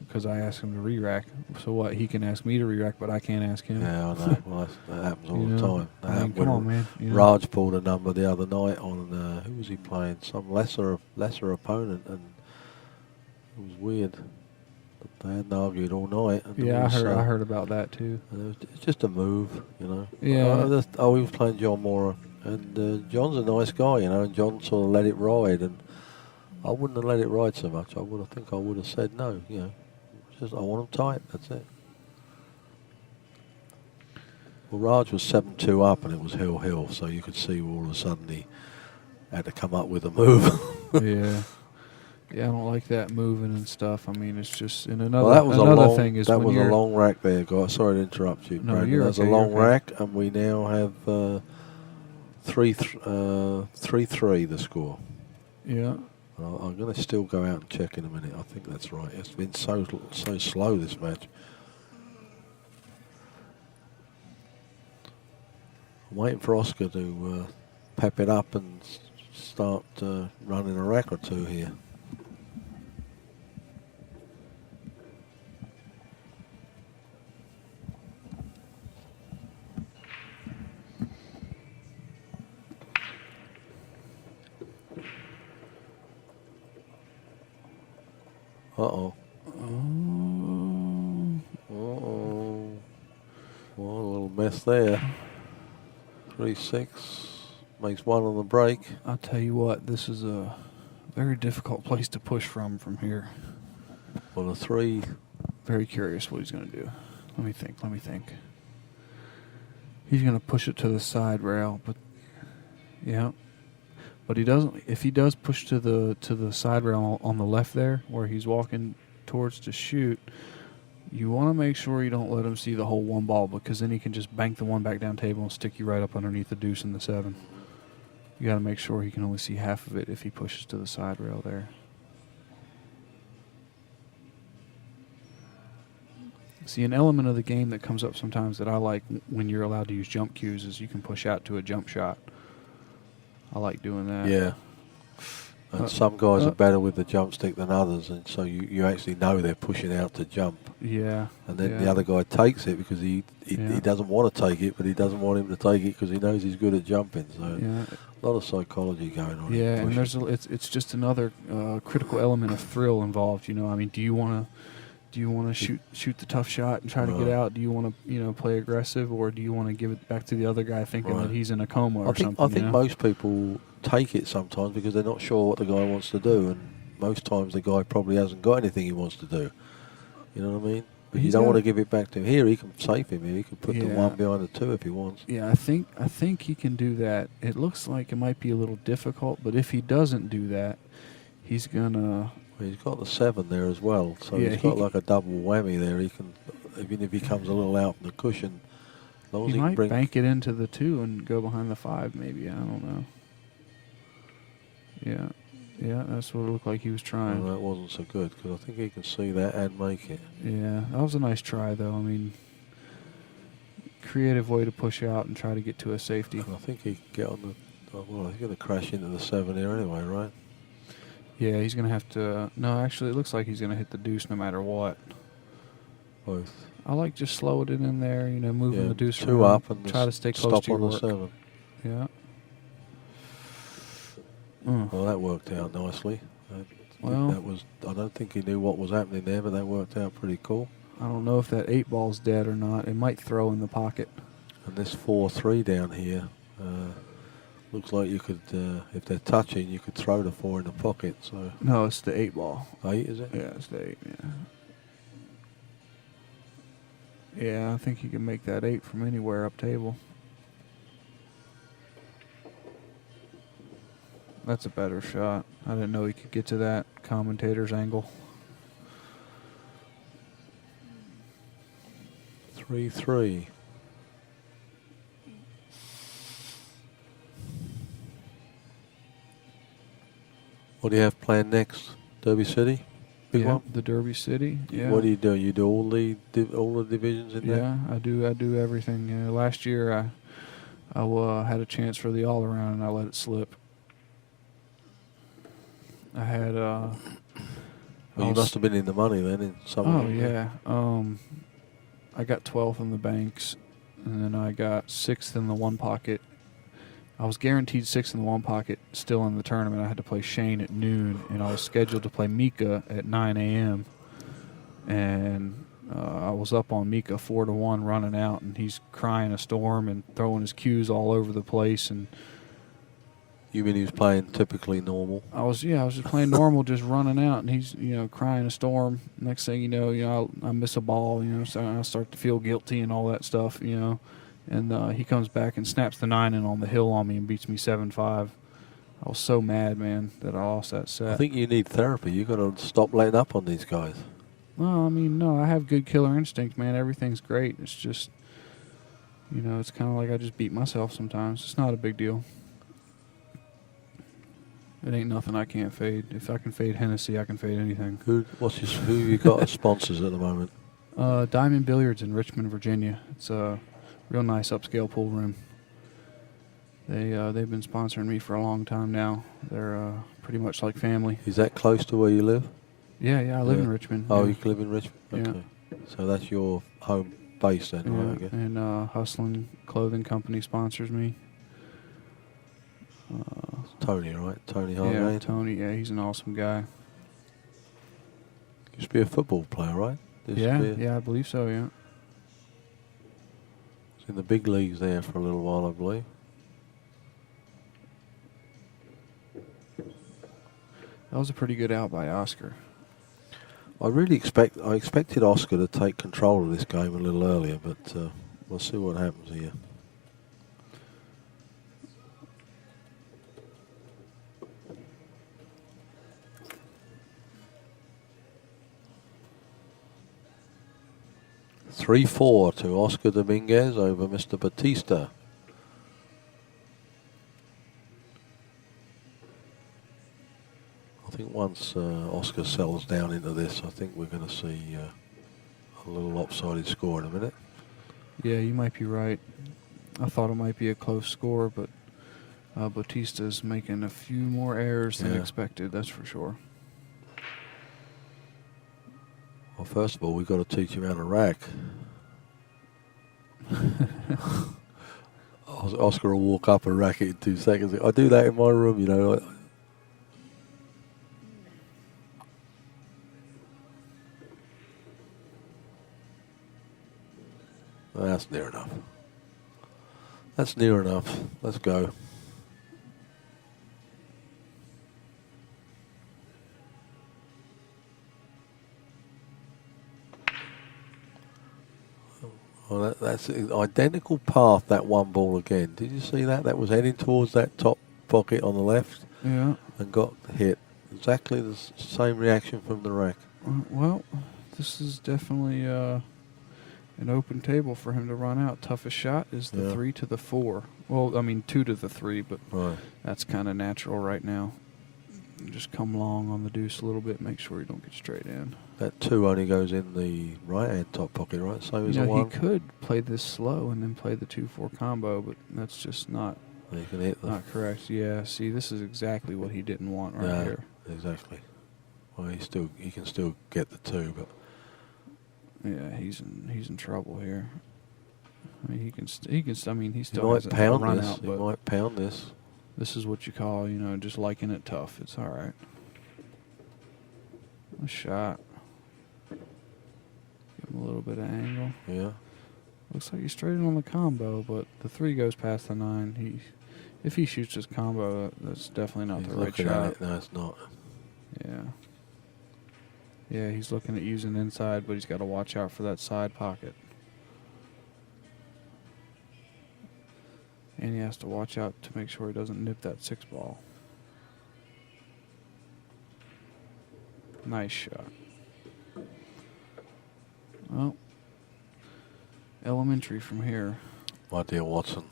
because I asked him to re-rack. So what? He can ask me to re-rack, but I can't ask him. Yeah, I know. Well, that happens all the time. That I mean, happened come when on, man. You know? Raj pulled a number the other night on who was he playing? Some lesser opponent, and it was weird. But they hadn't argued all night. And Yeah, it was, I heard about that too. It's just a move, you know. Yeah. He was playing John Mora, and John's a nice guy, you know. And John sort of let it ride, and I wouldn't have let it ride so much. I would have said no, you know. Just I want them tight. That's it. Well, Raj was 7-2 up, and it was hill, so you could see all of a sudden he had to come up with a move. Yeah, I don't like that moving and stuff. I mean, it's just Well, that was another thing is that when was a you're long rack there, guys. Sorry to interrupt you, No, Brandon. you're That's okay, a you're long okay. rack, and we now have 3-3 the score. yeah. I'm going to still go out and check in a minute. I think that's right. It's been so slow, this match. I'm waiting for Oscar to pep it up and start running a rack or 2 here. Uh-oh. Uh-oh. Well, a little mess there. 3-6. Makes 1 on the break. I'll tell you what, this is a very difficult place to push from here. Well, a 3. Very curious what he's going to do. Let me think. He's going to push it to the side rail, but yeah. But he doesn't. If he does push to the side rail on the left there, where he's walking towards to shoot, you want to make sure you don't let him see the whole 1 ball, because then he can just bank the 1 back down table and stick you right up underneath the deuce and the 7. You got to make sure he can only see half of it if he pushes to the side rail there. See, an element of the game that comes up sometimes that I like when you're allowed to use jump cues is you can push out to a jump shot. I like doing that. Yeah. And some guys are better with the jump stick than others, and so you actually know they're pushing out to jump. Yeah. And then the other guy takes it because he doesn't want to take it, but he doesn't want him to take it because he knows he's good at jumping. So a lot of psychology going on. Yeah, and it's just another critical element of thrill involved. You know, I mean, do you want to shoot the tough shot and try to get out? Do you want to play aggressive, or do you want to give it back to the other guy thinking that he's in a coma or something? I think most people take it sometimes because they're not sure what the guy wants to do, and most times the guy probably hasn't got anything he wants to do. You know what I mean? But you don't want to give it back to him. Here, he can save him. He can put the 1 behind the 2 if he wants. Yeah, I think he can do that. It looks like it might be a little difficult, but if he doesn't do that, he's gonna. He's got the 7 there as well, so Yeah, he's got like a double whammy there. He can, even if he comes a little out from the cushion, as long He as he might can bring. bank it into the 2 and go behind the 5, maybe. I don't know. Yeah, that's what it looked like he was trying. Well, that wasn't so good because I think he can see that and make it. Yeah, that was a nice try, though. I mean, creative way to push out and try to get to a safety. And I think he can get on the. Oh, well, he's going to crash into the 7 here anyway, right? Yeah, he's going to have to. No, actually, it looks like he's going to hit the deuce no matter what. Both. I like just slowing it in there, moving the deuce 2 around, up and try to stay close stop to your on the work. 7. Yeah. Well, that worked out nicely. Well, that was. I don't think he knew what was happening there, but that worked out pretty cool. I don't know if that 8 ball's dead or not. It might throw in the pocket. And this 4-3 down here looks like you could, if they're touching, you could throw the 4 in the pocket. So No, it's the 8 ball. 8 is it? Yeah, it's the 8. Yeah. Yeah, I think he can make that 8 from anywhere up table. That's a better shot. I didn't know he could get to that commentator's angle. 3-3. What do you have planned next? Derby City? Big one? The Derby City. Yeah. What do you do? You do all the divisions in there? Yeah, I do everything. Last year I had a chance for the all around and I let it slip. I had Well, you must have been in the money then in some Oh of them. yeah. I got 12th in the banks, and then I got 6th in the one pocket. I was guaranteed 6th in the one pocket still in the tournament. I had to play Shane at noon, and I was scheduled to play Mika at 9 a.m. And I was up on Mika 4-1 running out, and he's crying a storm and throwing his cues all over the place. And You mean he was playing typically normal? I was just playing normal, just running out, and he's crying a storm. Next thing you know, I miss a ball, so I start to feel guilty and all that stuff, And he comes back and snaps the 9 in on the hill on me and beats me 7-5. I was so mad, man, that I lost that set. I think you need therapy. You've got to stop letting up on these guys. No, I have good killer instinct, man. Everything's great. It's just, it's kind of like I just beat myself sometimes. It's not a big deal. It ain't nothing I can't fade. If I can fade Hennessy, I can fade anything. Who you got as sponsors at the moment? Diamond Billiards in Richmond, Virginia. It's a real nice upscale pool room. They've been sponsoring me for a long time now. They're pretty much like family. Is that close to where you live? Yeah, I live in Richmond. Oh, yeah. you live in Richmond? Okay. Yeah. So that's your home base then, right, I guess? And Hustling Clothing Company sponsors me. Tony, right? Tony Yeah, Hargane? Tony. Yeah, he's an awesome guy. Used to be a football player, right? Yeah, I believe so, yeah. Was in the big leagues there for a little while, I believe. That was a pretty good out by Oscar. I expected Oscar to take control of this game a little earlier, but we'll see what happens here. (3-4) to Oscar Dominguez over Mr. Bautista. I think once Oscar settles down into this, I think we're going to see a little lopsided score in a minute. Yeah, you might be right. I thought it might be a close score, but Bautista's making a few more errors than expected, that's for sure. Well, first of all, we've got to teach him how to rack. Oscar will walk up and rack it in 2 seconds. I do that in my room, That's near enough. That's near enough. Let's go. Well, that's an identical path, that one ball again. Did you see that? That was heading towards that top pocket on the left. Yeah. And got hit. exactly the same reaction from the rack. Well, this is definitely an open table for him to run out. Toughest shot is the 3 to the 4. Well, I mean 2 to the 3, but that's kind of natural right now. Just come long on the deuce a little bit, make sure you don't get straight in. That 2 only goes in the right-hand top pocket, right? Same as the 1. He could play this slow and then play the 2-4 combo, but that's just not correct. Yeah, see, this is exactly what he didn't want here. Exactly. Well, he can still get the 2, but yeah, he's in trouble here. I mean, he still might has pound a run this. out, He but might pound this. this is what you call, just liking it tough. It's all right. A shot. Give him a little bit of angle. Yeah. Looks like he's straight in on the combo, but the 3 goes past the 9. If he shoots his combo, that's definitely not the right shot. No, it's not. Yeah. Yeah, he's looking at using inside, but he's got to watch out for that side pocket. And he has to watch out to make sure he doesn't nip that 6 ball. Nice shot. Well, elementary from here. My dear Watson.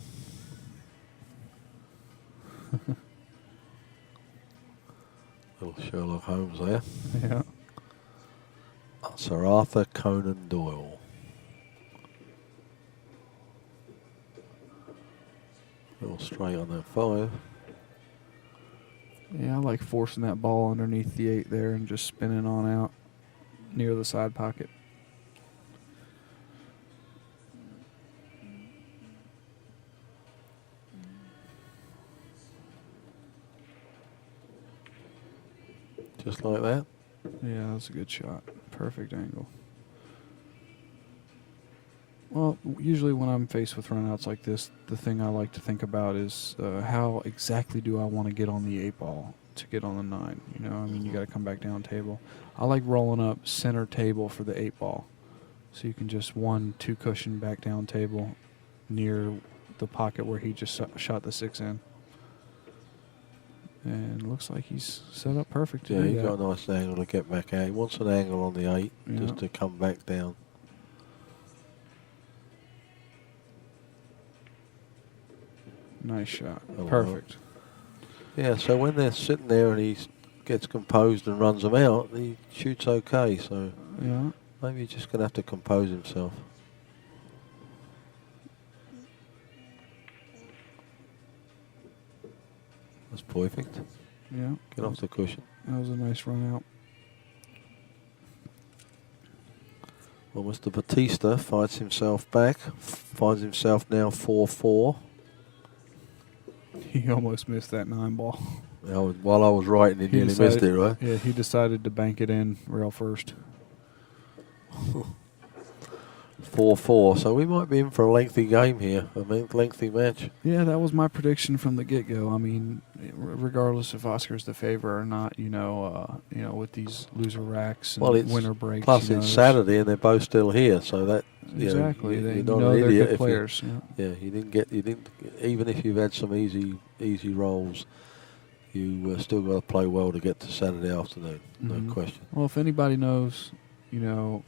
Little Sherlock Holmes there. Yeah. Sir Arthur Conan Doyle. Little straight on that 5. Yeah, I like forcing that ball underneath the 8 there and just spinning on out near the side pocket. Just like that? Yeah, that's a good shot. Perfect angle. Well, usually when I'm faced with runouts like this, the thing I like to think about is how exactly do I want to get on the 8 ball to get on the 9? I mean, you got to come back down table. I like rolling up center table for the 8 ball. So you can just 1-2 cushion back down table near the pocket where he just shot the 6 in. And it looks like he's set up perfect to do he's that. got a nice angle to get back out. He wants an angle on the 8 just to come back down. Nice shot. Oh, Perfect. Yeah, so when they're sitting there and he gets composed and runs them out, he shoots okay. So Yeah. maybe he's just going to have to compose himself. That's perfect. Yeah. Get off the cushion. That was a nice run out. Well, Mr. Bautista fights himself back, finds himself now 4-4. He almost missed that 9 ball. While I was writing, he nearly missed it, right? Yeah, he decided to bank it in rail first. 4-4, so we might be in for a lengthy game here, a lengthy match. Yeah, that was my prediction from the get-go. I mean, regardless if Oscar's the favor or not, with these loser racks and winner breaks. Plus, it's Saturday and they're both still here, so that exactly. You're not they're an idiot good players. you didn't. Even if you've had some easy rolls, you still got to play well to get to Saturday afternoon. No question. Well, if anybody knows,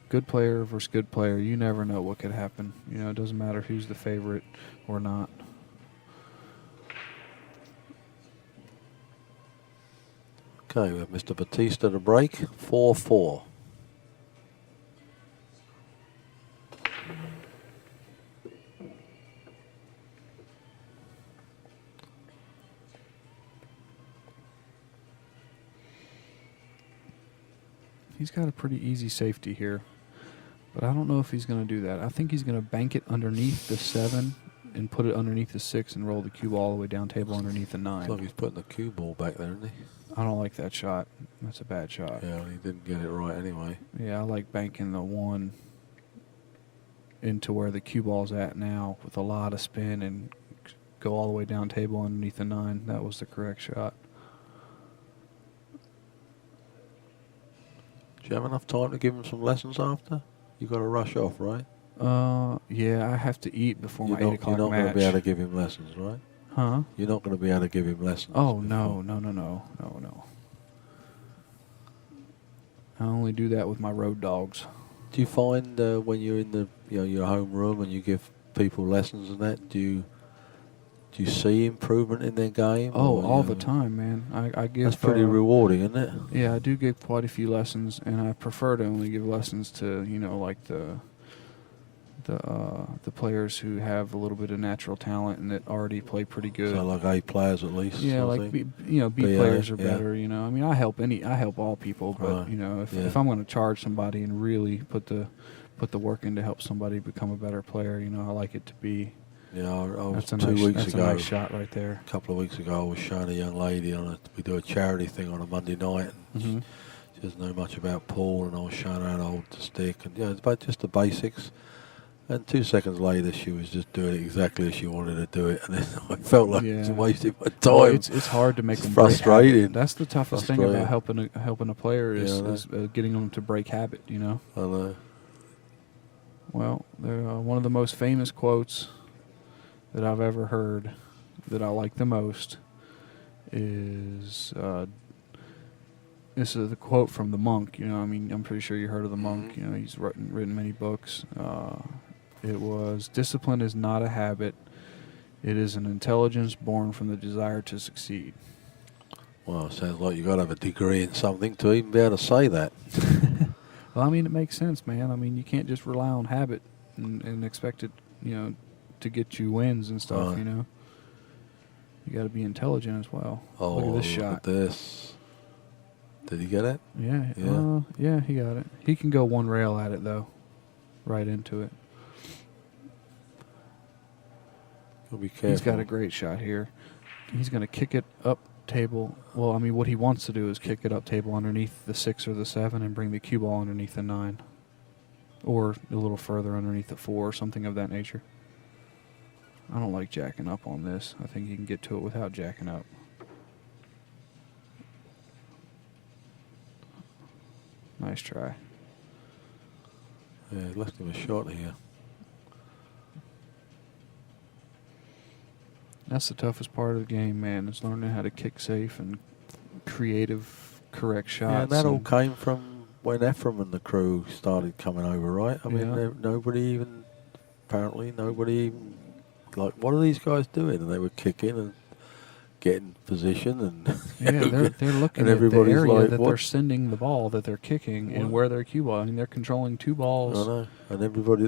good player versus good player, you never know what could happen. It doesn't matter who's the favorite or not. Okay, we have Mr. Bautista to break, 4-4. He's got a pretty easy safety here, but I don't know if he's going to do that. I think he's going to bank it underneath the 7 and put it underneath the 6 and roll the cue ball all the way down table underneath the 9. Looks like he's putting the cue ball back there, isn't he? I don't like that shot. That's a bad shot. Yeah, he didn't get it right anyway. Yeah, I like banking the 1 into where the cue ball's at now with a lot of spin and go all the way down table underneath the 9. That was the correct shot. Do you have enough time to give him some lessons after? You got to rush off, right? Yeah, I have to eat before my 8 o'clock You're not match. going to be able to give him lessons, right? Huh? You're not going to be able to give him lessons. Oh, no. only do that with my road dogs. Do you find when you're in the your home room and you give people lessons and that, do you see improvement in their game? Oh, all the time, man. I give. That's pretty rewarding, isn't it? Yeah, I do give quite a few lessons, and I prefer to only give lessons to like the players who have a little bit of natural talent and that already play pretty good. So like A players at least. Yeah, like B players are better. I mean, I help all people, but Right. if I'm going to charge somebody and really put the work in to help somebody become a better player, I like it to be. Yeah, I was That's a 2 weeks that's ago. a nice shot right there. A couple of weeks ago, I was showing a young lady we do a charity thing on a Monday night. And she doesn't know much about pool, and I was showing her how to hold the stick, and it's about just the basics. And 2 seconds later, she was just doing it exactly as she wanted to do it, and then I felt like I was wasting my time. Well, it's hard to make them frustrating. That's the toughest thing about helping a player is getting them to break habit. I know. Well, one of the most famous quotes that I've ever heard that I like the most is this is the quote from the monk. I'm pretty sure you heard of the monk. He's written many books. It was, "Discipline is not a habit. It is an intelligence born from the desire to succeed." Well, it sounds like you've got to have a degree in something to even be able to say that. Well, I mean, it makes sense, man. I mean, you can't just rely on habit and expect it, to get you wins and stuff, Right. You got to be intelligent as well. Oh, look at this shot. Look at this. Did he get it? Yeah. Yeah. He got it. He can go one rail at it, though. Right into it. Gotta be careful. He's got a great shot here. He's going to kick it up table. Well, I mean, what he wants to do is kick it up table underneath the 6 or the 7 and bring the cue ball underneath the 9. Or a little further underneath the 4 or something of that nature. I don't like jacking up on this. I think you can get to it without jacking up. Nice try. Yeah, left him a shot here. That's the toughest part of the game, man, is learning how to kick safe and creative, correct shots. Yeah, and that all came from when Ephraim and the crew started coming over, right? I mean, nobody even, like, what are these guys doing? And they were kicking and getting position, and they're looking at the area like, that they're sending the ball, that they're kicking, and where their cue ball. I mean, they're controlling 2 balls. I know, and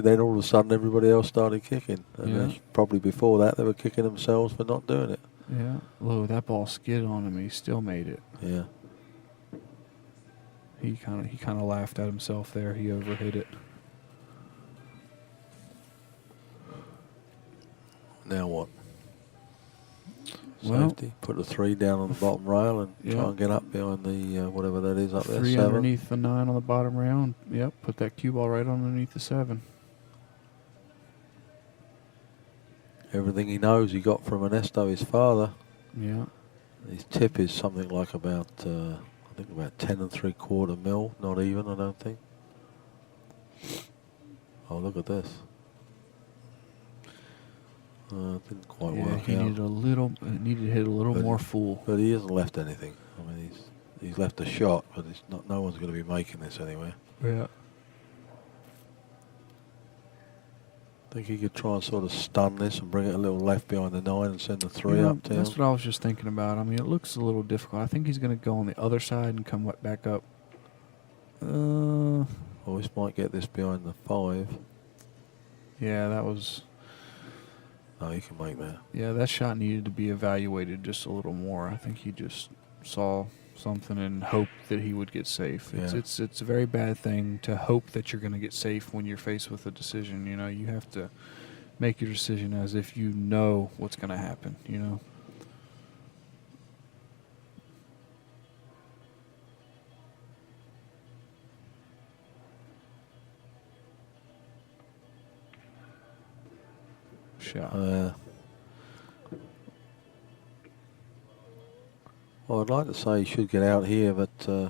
then all of a sudden everybody else started kicking, and probably before that they were kicking themselves for not doing it. Yeah, that ball skid on him. He still made it. Yeah. He kind of laughed at himself there. He overhit it. Now what? Well, Safety. Put the 3 down on the bottom rail and try and get up behind the whatever that is up there. 3 7. underneath the 9 on the bottom rail. Yep, put that cue ball right underneath the 7. Everything he knows he got from Ernesto, his father. Yeah. His tip is something like about I think about 10 3/4 mil. Not even, I don't think. Oh, look at this. Didn't quite work out. He needed needed to hit a little more full. But he hasn't left anything. I mean, he's left a shot, but it's not. No one's going to be making this anywhere. Yeah. I think he could try and sort of stun this and bring it a little left behind the 9 and send the 3 up down. That's what I was just thinking about. I mean, it looks a little difficult. I think he's going to go on the other side and come back up. Well, this might get this behind the 5. Yeah, that was... No, he can make that. Yeah, that shot needed to be evaluated just a little more. I think he just saw something and hoped that he would get safe. Yeah. It's a very bad thing to hope that you're going to get safe when you're faced with a decision. You have to make your decision as if you know what's going to happen, Shot. Well, I'd like to say he should get out here, but I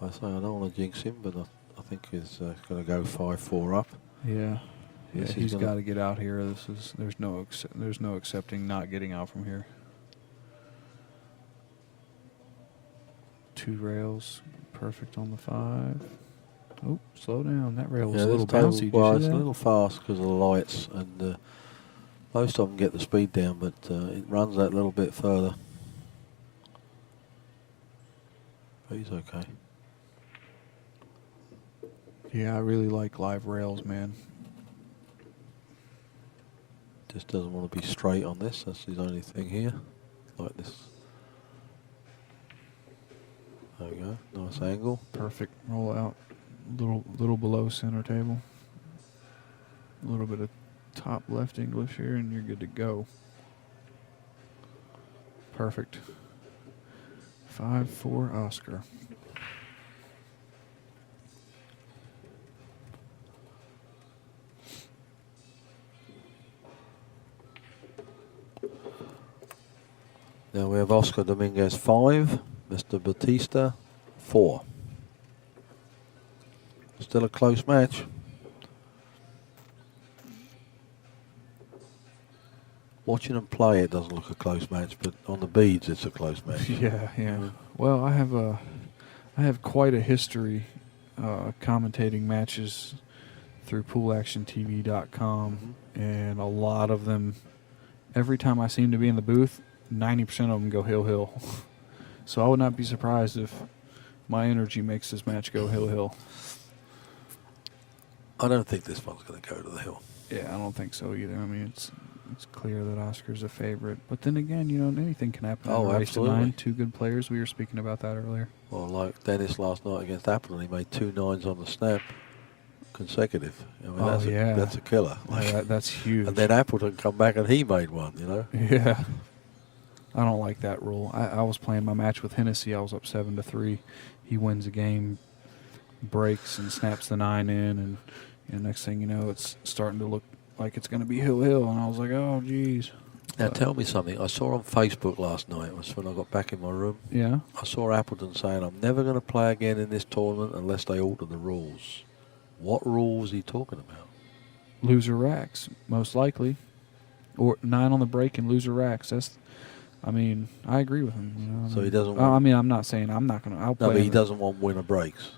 don't want to jinx him, but I think he's going to go 5-4 up. Yeah. Yes, He's got to get out here. There's no accepting not getting out from here. 2 rails, Perfect on the 5. Oh, slow down. That rail was Yeah, a little this table, bouncy. Did well, you it's see a that? little fast because of the lights, and most of them get the speed down, but it runs that little bit further. But he's okay. Yeah, I really like live rails, man. Just doesn't want to be straight on this. That's his only thing here. Like this. There we go. Nice angle. Perfect roll out. Little below center table. A little bit of top left English here, and you're good to go. Perfect. 5-4 Oscar. Now we have Oscar Dominguez 5, Mr. Bautista 4. Still a close match. Watching them play, it doesn't look a close match, but on the beads, it's a close match. Yeah. Well, I have quite a history commentating matches through poolactiontv.com, and a lot of them, every time I seem to be in the booth, 90% of them go hill. So I would not be surprised if my energy makes this match go hill. I don't think this one's going to go to the hill. Yeah, I don't think so either. I mean, it's clear that Oscar's a favorite. But then again, anything can happen in a race to 9. 2 good players. We were speaking about that earlier. Well, like Dennis last night against Appleton, he made 2 9s on the snap consecutive. I mean, that's a killer. Yeah, that's huge. And then Appleton come back and he made one, Yeah. I don't like that rule. I was playing my match with Hennessy. I was up 7-3. He wins the game, breaks, and snaps the 9 in, and next thing you know, it's starting to look like it's going to be hill. And I was like, oh, geez. Now, tell me something. I saw on Facebook last night, it was when I got back in my room. Yeah. I saw Appleton saying, I'm never going to play again in this tournament unless they alter the rules. What rule was he talking about? Loser racks, most likely. Or 9 on the break and loser racks. I agree with him. So he doesn't want... I'm not saying I'm not going to... No, but he doesn't want winner breaks.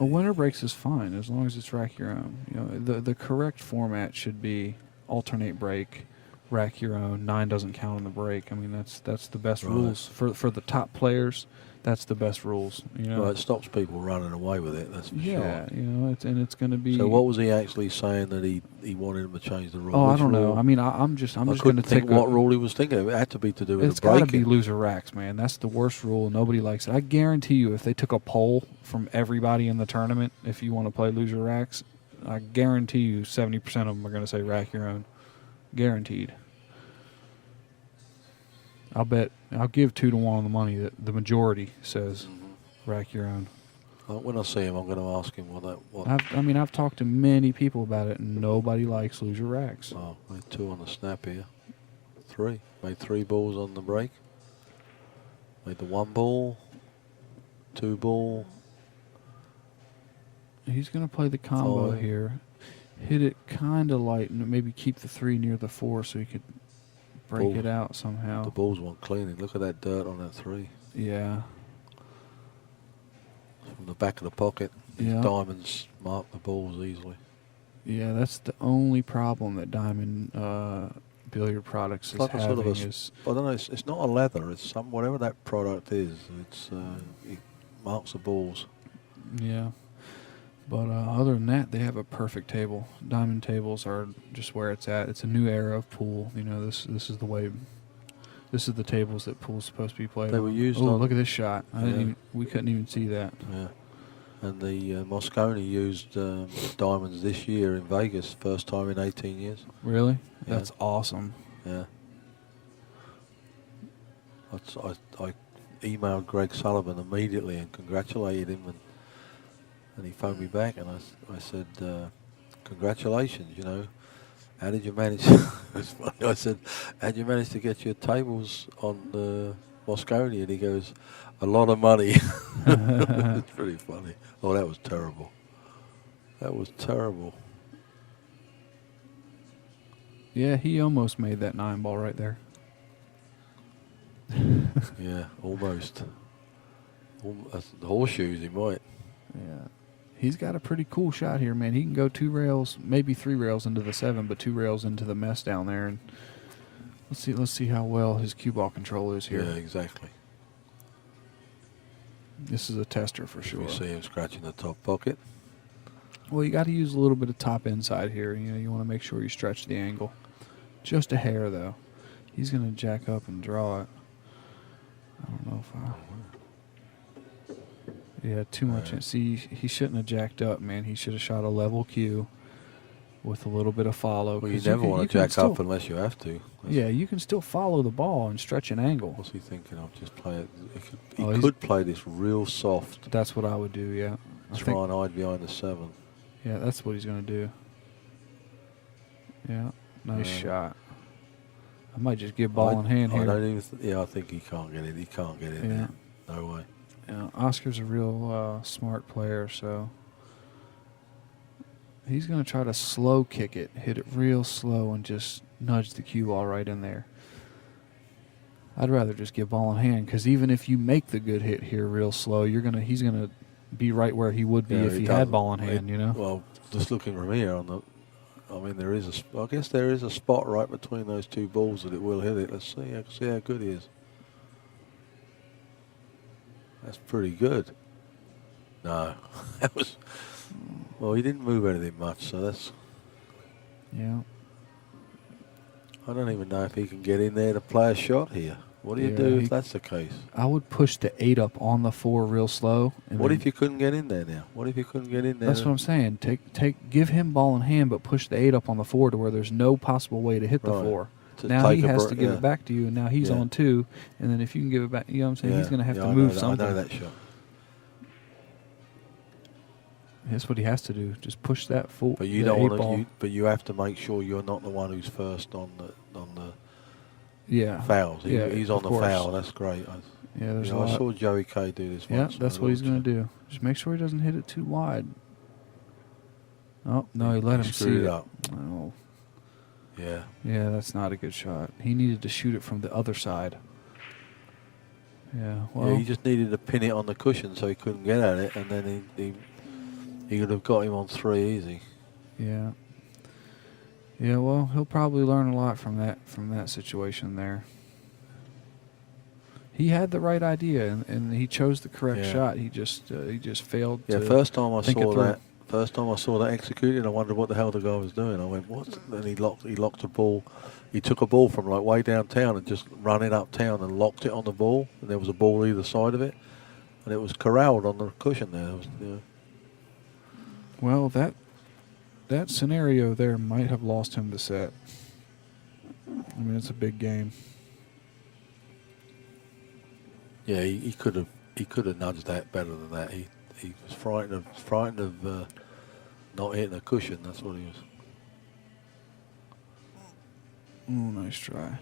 A winner breaks is fine as long as it's rack your own. The correct format should be alternate break, rack your own. 9 doesn't count on the break. I mean, that's the best rules for the top players. That's the best rules. Well, it stops people running away with it. That's for sure. Yeah, it's going to be. So what was he actually saying that he wanted him to change the rule? Oh, I don't know. I mean, I'm just going to think what rule he was thinking of. It had to be to do with the breaking. It's got to be loser racks, man. That's the worst rule. Nobody likes it. I guarantee you, if they took a poll from everybody in the tournament, if you want to play loser racks, I guarantee you 70% of them are going to say rack your own. Guaranteed. I'll give 2 to 1 on the money that the majority says rack your own. When I see him, I'm going to ask him what. I've talked to many people about it, and nobody likes loser racks. Oh, made 2 on the snap here. 3. Made 3 balls on the break. Made the 1 ball. 2 ball. He's going to play the combo 5. here. Hit it kind of light and maybe keep the 3 near the 4 so he could break it out somehow. The balls weren't cleaning. Look at that dirt on that 3. Yeah. From the back of the pocket, Diamonds mark the balls easily. Yeah, that's the only problem that Diamond Billiard Products is having. Sort of I don't know. It's not a leather. It's whatever that product is. It marks the balls. Yeah. But other than that, they have a perfect table. Diamond tables are just where it's at. It's a new era of pool. This is the way. This is the tables that pool's supposed to be played. They were used. Oh, look at this shot! We couldn't even see that. Yeah. And the Moscone used diamonds this year in Vegas, first time in 18 years. Really? Yeah. That's awesome. Yeah. I emailed Greg Sullivan immediately and congratulated him, and he phoned me back, and I said, congratulations, how did you manage? It's funny. I said, how did you manage to get your tables on the Moscone? And he goes, a lot of money. It's pretty funny. Oh, that was terrible. That was terrible. Yeah, he almost made that 9 ball right there. Yeah, almost. The horseshoes, he might. Yeah. He's got a pretty cool shot here, man. He can go 2 rails, maybe 3 rails into the 7, but 2 rails into the mess down there. And let's see how well his cue ball control is here. Yeah, exactly. This is a tester for sure. You see him scratching the top pocket. Well, you got to use a little bit of top inside here. You know, you want to make sure you stretch the angle. Just a hair, though. He's going to jack up and draw it. I don't know if I... Yeah, too much. See, he shouldn't have jacked up, man. He should have shot a level cue with a little bit of follow. Well, you never want to jack up unless you have to. Yeah, you can still follow the ball and stretch an angle. What's he thinking of? Just play it. He could play this real soft. That's what I would do, yeah. Try and hide behind the 7. Yeah, that's what he's going to do. Yeah, nice shot. I might just give ball in hand here. I don't even I think he can't get it. He can't get it there. No way. Yeah, Oscar's a real smart player, so he's going to try to slow kick it, hit it real slow, and just nudge the cue ball right in there. I'd rather just give ball in hand, because even if you make the good hit here real slow, he's gonna be right where he would be if he had ball in hand. You know. Well, just looking from here I mean, I guess there is a spot right between those 2 balls that it will hit it. Let's see. I can see how good he is. That's pretty good. No, that was. Well, he didn't move anything much, so that's. Yeah. I don't even know if he can get in there to play a shot here. What do you do if that's the case? I would push the 8 up on the 4 real slow. And what if you couldn't get in there now? What if you couldn't get in there? That's what I'm saying. Give him ball in hand, but push the 8 up on the 4 to where there's no possible way to hit the 4. Now he has to give it back to you, and now he's on 2. And then if you can give it back, you know what I'm saying? He's going to have to move something. I know that shot. That's what he has to do. Just push that full. But you don't want to. But you have to make sure you're not the one who's first on the fouls. He's on the foul. That's great. I saw Joey K do this once. Yeah, that's what he's going to do. Just make sure he doesn't hit it too wide. Oh no, he let him see it up. Oh. Yeah. Yeah, that's not a good shot. He needed to shoot it from the other side. Yeah. Well, he just needed to pin it on the cushion so he couldn't get at it, and then he could have got him on 3 easy. Yeah. Yeah, well, he'll probably learn a lot from that situation there. He had the right idea, and he chose the correct shot. He just failed. Yeah, first time I saw that executed, I wondered what the hell the guy was doing. I went, what? Then he locked the ball. He took a ball from like way downtown and just run it uptown and locked it on the ball. And there was a ball either side of it, and it was corralled on the cushion there. It was, Well, that scenario there might have lost him the set. I mean, it's a big game. Yeah, he could have nudged that better than that. He was frightened of not hitting a cushion. That's what he was. Oh, nice try.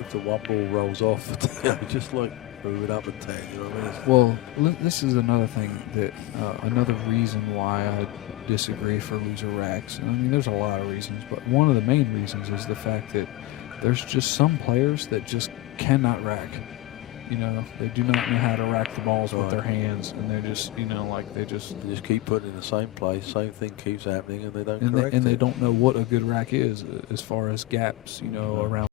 If if the one ball rolls off, just like move it up a 10. You know what I mean? Well, this is another thing that another reason why I disagree for loser racks. I mean, there's a lot of reasons, but one of the main reasons is the fact that there's just some players that just cannot rack. You know, they do not know how to rack the balls with their hands, and they're just, they just keep putting it in the same place. Same thing keeps happening, and they don't correct and it. they don't know what a good rack is as far as gaps, around.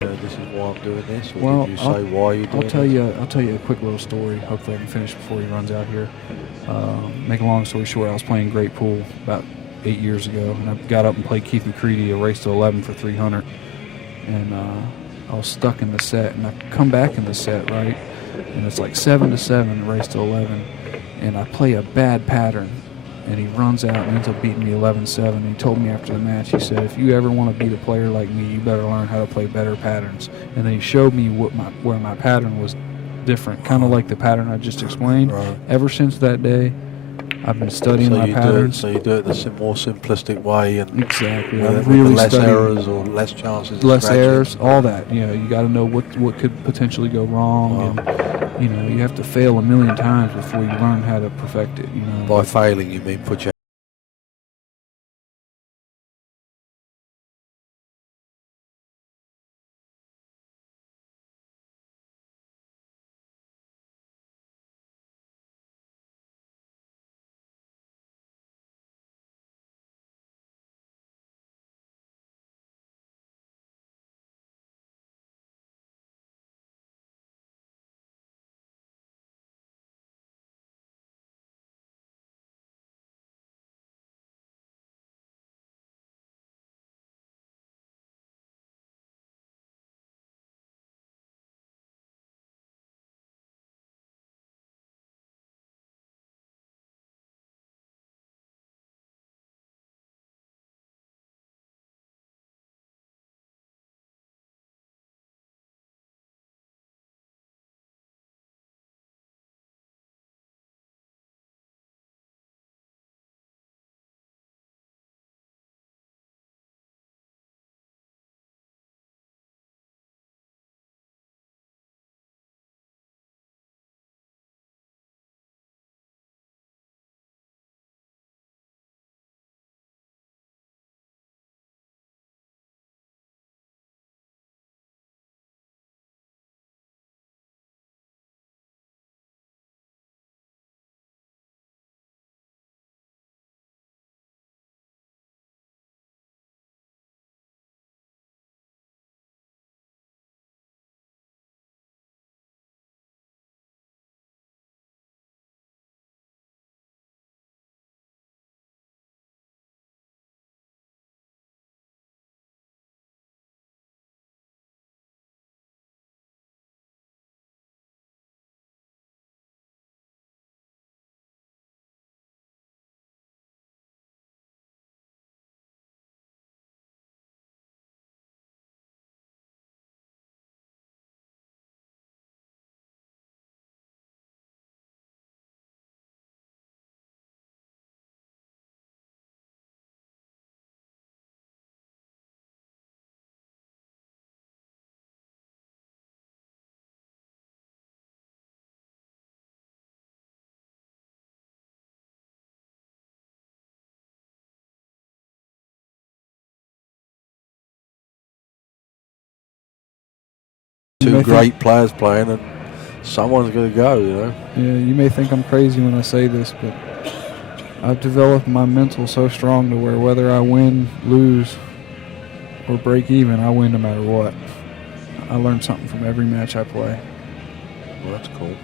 This is why I'm doing this. Or Well, did you say why you're doing I'll tell you a quick little story. Hopefully I can finish before he runs out here. Make a long story short, I was playing great pool about 8 years ago, and I got up and played Keith McCready a race to 11 for 300, and I was stuck in the set, and I come back in the set, right, and it's like 7-7, race to 11, and I play a bad pattern, and he runs out and ends up beating me 11-7. And he told me after the match, he said, if you ever want to beat a player like me, you better learn how to play better patterns. And then he showed me where my pattern was different, kind of like the pattern I just explained. Right. Ever since that day, I've been studying my patterns. So you do it the more simplistic way, and exactly. With really less studied, errors or less chances. less errors, all that. You got to know what could potentially go wrong, and you have to fail a million times before you learn how to perfect it. By failing, you mean put your two great players playing, and someone's going to go, you know. Yeah, you may think I'm crazy when I say this, but I've developed my mental so strong to where whether I win, lose, or break even, I win no matter what. I learn something from every match I play. Well, that's cool.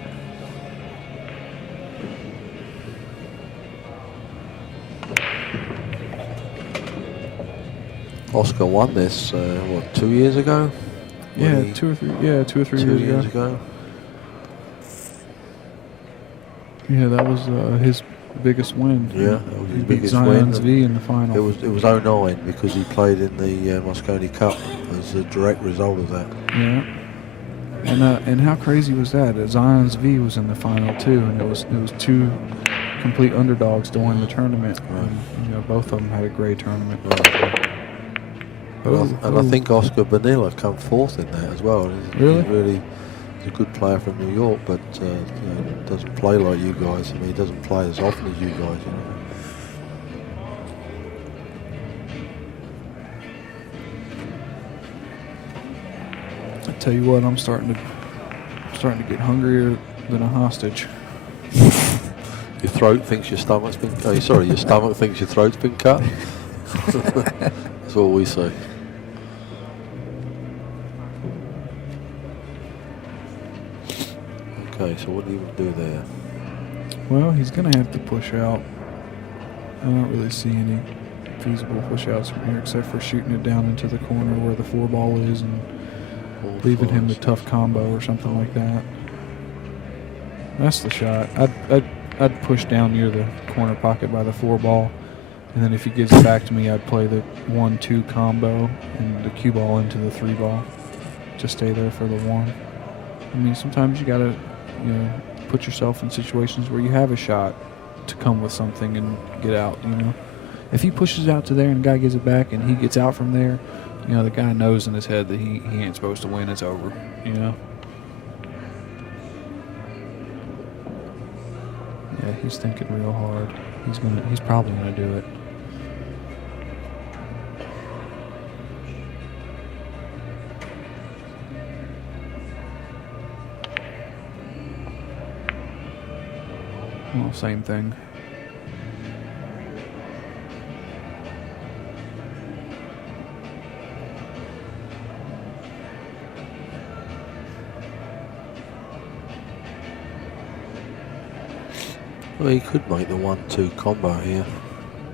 Oscar won this, 2 years ago? Yeah, 2 or 3 years ago. Yeah, that was his biggest win. Yeah, that was his he biggest beat win. Zion's V in the final. It was 09 because he played in the Moscone Cup as a direct result of that. Yeah. And how crazy was that? Zion's V was in the final too, and it was two complete underdogs to win the tournament. Right. And, you know, both of them had a great tournament. Right. And I think Oscar Bonilla come fourth in that as well. Really? He's a good player from New York, but you know, doesn't play like you guys. I mean, he doesn't play as often as you guys, you know. I tell you what, I'm starting to get hungrier than a hostage. Your throat thinks your stomach's been. Oh, sorry, your stomach thinks your throat's been cut. That's what we say. Okay, so what do you do there? Well, he's going to have to push out. I don't really see any feasible push outs from here except for shooting it down into the corner where the 4-ball is and leaving him a tough combo or something like that. That's the shot. I'd push down near the corner pocket by the 4-ball, and then if he gives it back to me, I'd play the 1-2 combo and the cue ball into the 3-ball. Just stay there for the 1. I mean, sometimes you gotta, you know, put yourself in situations where you have a shot to come with something and get out, you know. If he pushes out to there and the guy gives it back and he gets out from there, you know, the guy knows in his head that he ain't supposed to win, it's over, you know. Yeah, he's thinking real hard. He's probably gonna do it. Well, same thing. Well, he could make the 1-2 combo here.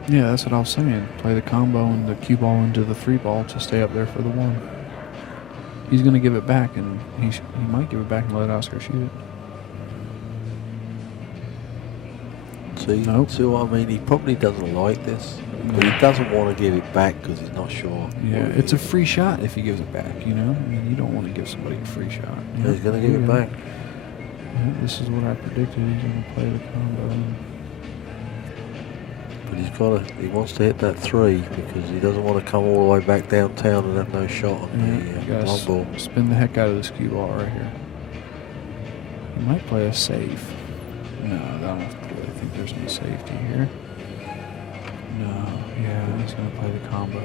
Yeah, that's what I was saying. Play the combo and the cue ball into the 3-ball to stay up there for the 1. He's going to give it back, and he might give it back and let Oscar shoot it. See, nope. See what I mean? He probably doesn't like this, but he doesn't want to give it back because he's not sure. Yeah, it's a free shot if he gives it back, you know? I mean, you don't want to give somebody a free shot. Yeah, he's going to give it back. Yeah, this is what I predicted. He's going to play the combo. But he wants to hit that 3 because he doesn't want to come all the way back downtown and have no shot on the long ball. Spin the heck out of this cue ball right here. He might play a safe. No, I don't really think there's any safety here. No, yeah, he's going to play the combo.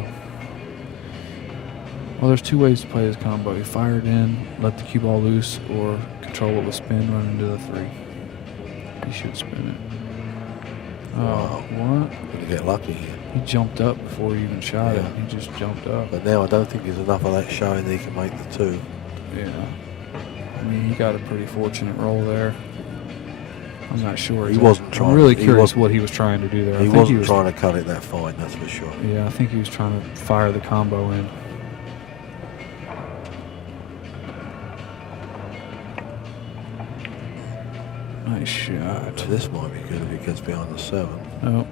Well, there's 2 ways to play this combo. You fire it in, let the cue ball loose, or control it with spin, run into the 3. He should spin it. Oh, wow. What? Going to get lucky here. He jumped up before he even shot it. He just jumped up. But now I don't think there's enough of that showing that he can make the 2. Yeah. I mean, he got a pretty fortunate roll there. I'm not sure. He wasn't trying. I'm really curious what he was trying to do there. He wasn't trying to cut it that fine, that's for sure. Yeah, I think he was trying to fire the combo in. Nice shot. So this might be good if he gets behind the 7. Oh.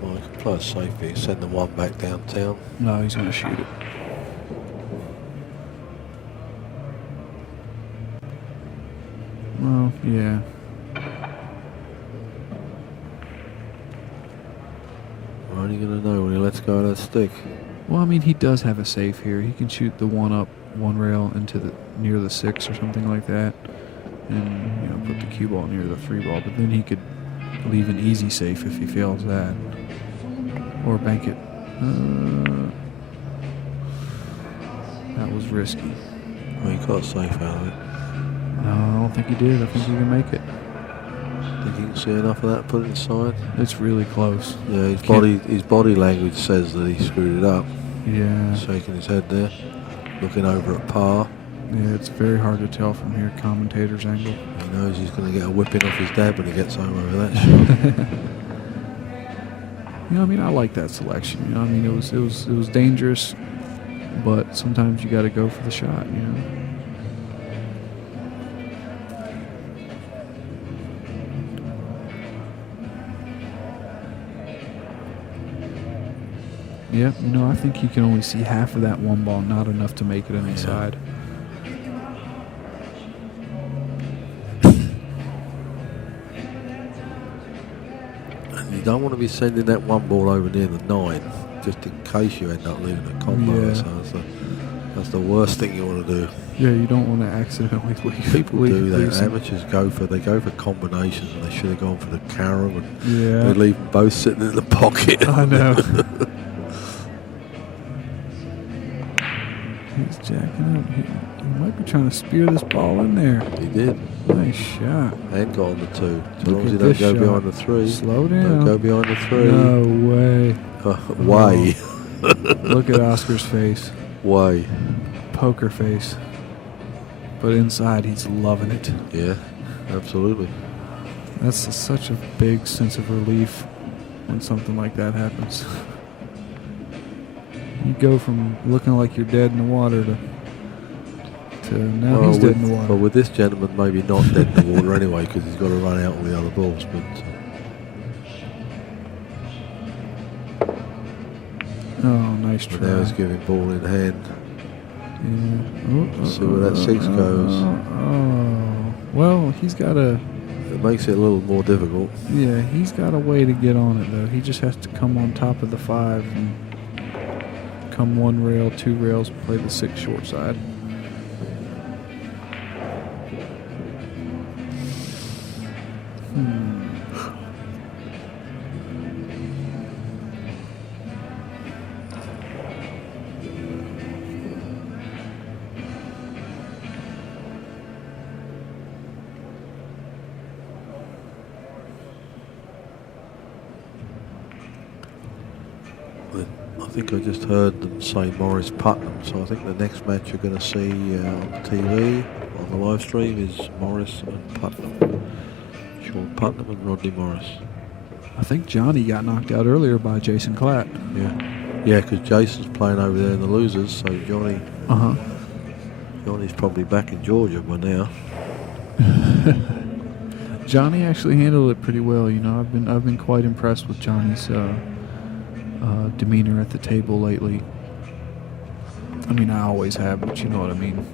Well, he can play it safely. Send the 1 back downtown. No, he's going to shoot it. Well, yeah. We're only going to know when he lets go of that stick. Well, I mean, he does have a safe here. He can shoot the 1 up, 1 rail into the near the 6 or something like that, and, you know, put the cue ball near the 3-ball. But then he could leave an easy safe if he fails that, or bank it. That was risky. Well, he got safe out of it. No, I don't think he did. I think he can make it. Think you can see enough of that, put it inside? It's really close. Yeah, his body language says that he screwed it up. Yeah. Shaking his head there, looking over at par. Yeah, it's very hard to tell from here, commentator's angle. He knows he's going to get a whipping off his dad when he gets home over that shot. You know, I mean, I like that selection. You know, I mean, it was dangerous, but sometimes you got to go for the shot. You know. Yep, you know, I think you can only see half of that one ball, not enough to make it on the side. And you don't want to be sending that one ball over near the 9, just in case you end up leaving a combo. Yeah. So that's the worst thing you want to do. Yeah, you don't want to accidentally leave. People do that. Amateurs go for combinations, and they should have gone for the carom, and Yeah. they leave them both sitting in the pocket. I know. He's jacking up. He might be trying to spear this ball in there. He did. Nice shot. And got on the 2. As long Look as you at don't this go shot. behind the 3. Slow down. Don't go behind the 3. No way. Way. Look at Oscar's face. Way. Poker face. But inside, he's loving it. Yeah, absolutely. That's such a big sense of relief when something like that happens. You go from looking like you're dead in the water to now he's dead in the water. Well, with this gentleman, maybe not dead in the water anyway, because he's got to run out all the other balls. But oh, nice try. now he's giving ball in hand. Yeah. See where that 6 goes. Well, he's got a. It makes it a little more difficult. Yeah, he's got a way to get on it though. He just has to come on top of the 5 and come 1 rail, 2 rails, play the 6 short side. I think I just heard them say Morris Putnam, so I think the next match you're going to see on TV, on the live stream, is Morris and Putnam. Sean Putnam and Rodney Morris. I think Johnny got knocked out earlier by Jason Klatt. Yeah, because Jason's playing over there in the losers, so Johnny's probably back in Georgia by now. Johnny actually handled it pretty well. You know, I've been quite impressed with Johnny's demeanor at the table lately. I mean, I always have, but you know what I mean.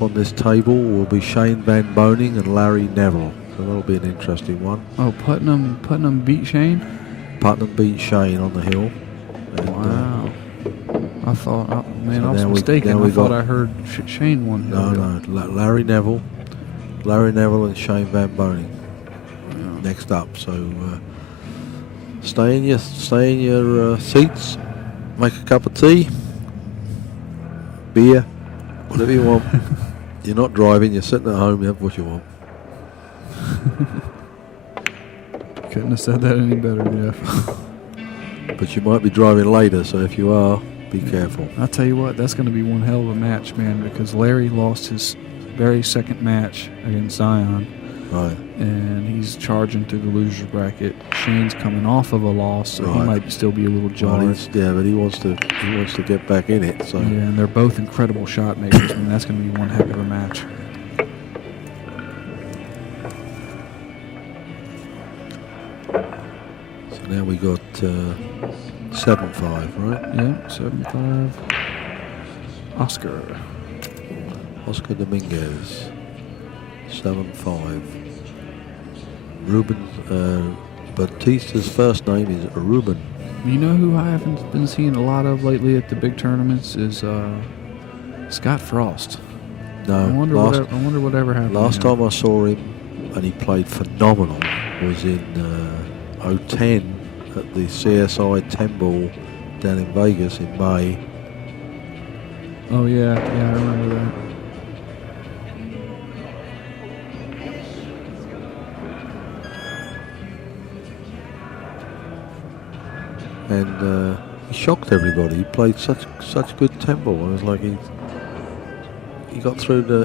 on this table will be Shane Van Boning and Larry Neville. So that'll be an interesting one. Oh, Putnam beat Shane? Putnam beat Shane on the hill. And, wow. I thought, I was now mistaken. we I thought got- I heard Shane won. No, Larry Neville and Shane Van Boning next up. So stay in your seats, make a cup of tea, beer, whatever you want. You're not driving, you're sitting at home, you have what you want. Couldn't have said that any better, Jeff. But you might be driving later, so if you are, be careful. I'll tell you what, that's going to be one hell of a match, man, because Larry lost his very second match against Zion. Right. And he's charging through the loser's bracket. Shane's coming off of a loss, so he might still be a little jarred. Well, but he wants to get back in it. So yeah, and they're both incredible shot makers, and that's going to be one heck of a match. So now we got 7-5, right? Yeah, 7-5. Oscar Dominguez, 7-5. Ruben Bautista's first name is Ruben. You know who I haven't been seeing a lot of lately at the big tournaments is Scott Frost. No, I wonder whatever happened. Last time I saw him, and he played phenomenal, was in 2010 at the CSI 10 Ball down in Vegas in May. Oh yeah, I remember that. And he shocked everybody. He played such good tempo. I was like, he got through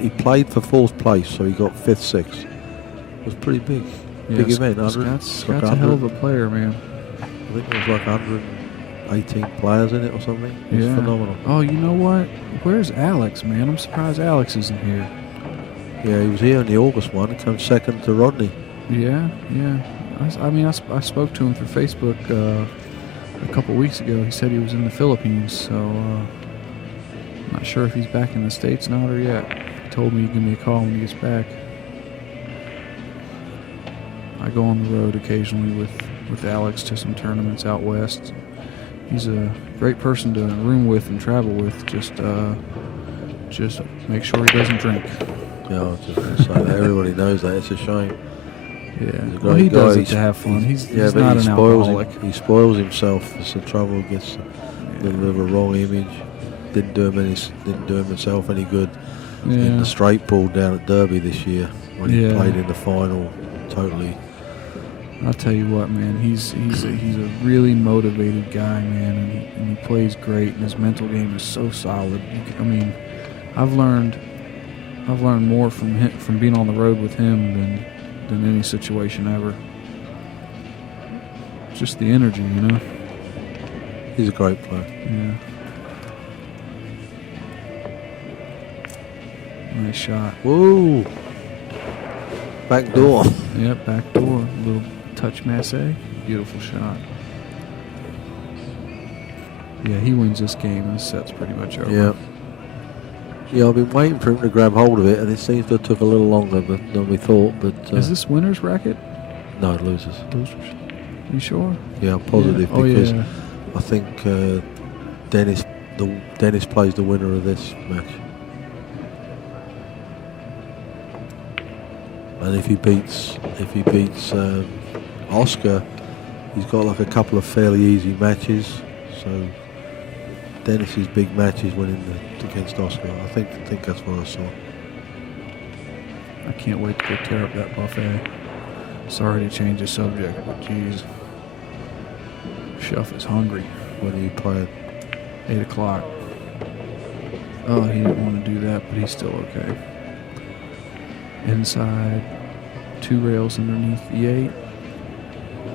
he played for fourth place, so he got fifth, sixth. It was pretty big event. Scott's a hell of a player, man. I think there was like 118 players in it or something. It was phenomenal. Oh, you know what? Where's Alex, man? I'm surprised Alex isn't here. Yeah, he was here in the August one. He came second to Rodney. Yeah. I spoke to him through Facebook a couple weeks ago. He said he was in the Philippines, so I'm not sure if he's back in the States now or yet. He told me he'd give me a call when he gets back. I go on the road occasionally with Alex to some tournaments out west. He's a great person to room with and travel with. Just make sure he doesn't drink. Yeah, I was just going to say that. Everybody knows that. It's a shame. Yeah, well, he does it to have fun. He's not an alcoholic. He spoils himself. It's the trouble. Gets a little bit of a wrong image. Didn't do him himself any good in the straight ball down at Derby this year when he played in the final. Totally. I'll tell you what, man. He's a really motivated guy, man, and he plays great. And his mental game is so solid. I've learned more from being on the road with him than any situation ever. Just the energy, you know. He's a great player. Yeah. Nice shot. Whoa. Back door. Yep, back door. Little touch masse. Beautiful shot. Yeah, he wins this game. This set's pretty much over. Yeah. Yeah, I've been waiting for him to grab hold of it, and it seems to have took a little longer than we thought. But is this winner's bracket? No, losers. Losers. You sure? Yeah, I'm positive because I think Dennis plays the winner of this match. And if he beats Oscar, he's got like a couple of fairly easy matches. So Dennis's big match is winning against Oscar. I think that's what I saw. I can't wait to go tear up that buffet. Sorry to change the subject, but geez, Chef is hungry. When are you playing? 8 o'clock. Oh, he didn't want to do that, but he's still okay. Inside, 2 rails underneath the 8.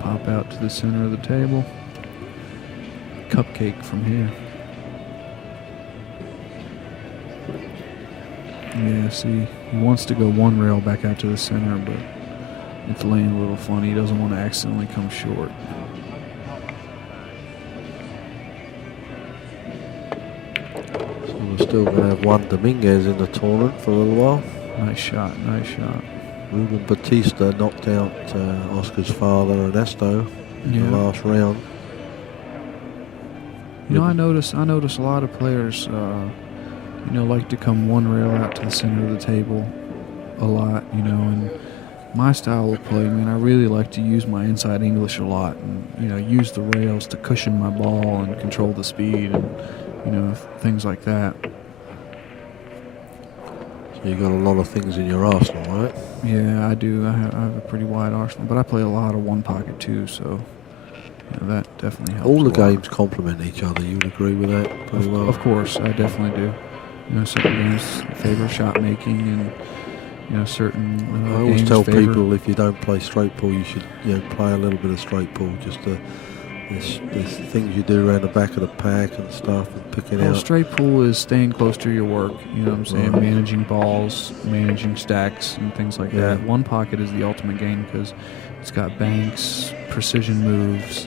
Pop out to the center of the table. Cupcake from here. Yeah, see, he wants to go 1 rail back out to the center, but it's laying a little funny. He doesn't want to accidentally come short. So we're still going to have one Dominguez in the tournament for a little while. Nice shot, nice shot. Ruben Bautista knocked out Oscar's father, Ernesto, in the last round. You know, I notice a lot of players, like to come one rail out to the center of the table a lot, and my style of play, man, I really like to use my inside English a lot and, use the rails to cushion my ball and control the speed and, things like that. So you got a lot of things in your arsenal, right? Yeah, I do. I have a pretty wide arsenal, but I play a lot of one pocket too, so that definitely helps. All the games complement each other. You would agree with that pretty well? Of course, I definitely do. Certain games favor shot making, and certain. I always tell favor people if you don't play straight pull, you should play a little bit of straight pull. Just there's things you do around the back of the pack and stuff, and picking out. Straight pull is staying close to your work. You know what I'm saying? Right. Managing balls, managing stacks, and things like that. One pocket is the ultimate game because it's got banks, precision moves,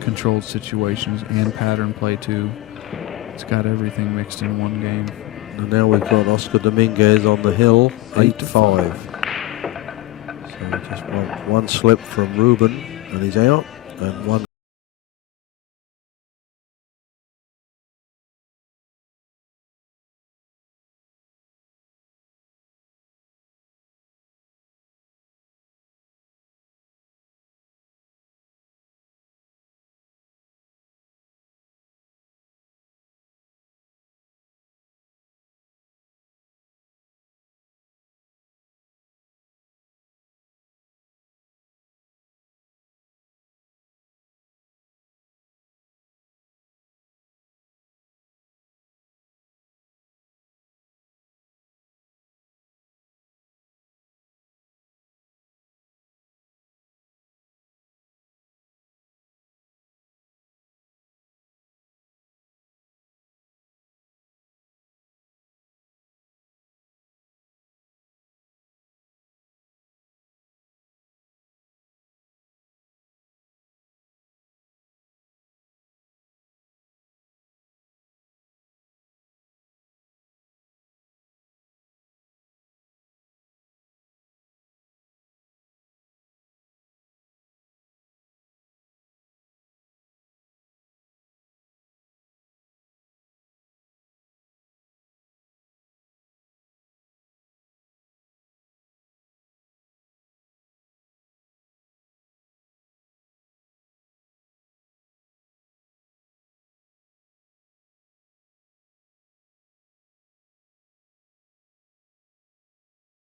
controlled situations, and pattern play too. It's got everything mixed in one game. And now we've got Oscar Dominguez on the hill, 8-5. So just one slip from Ruben, and he's out, and one.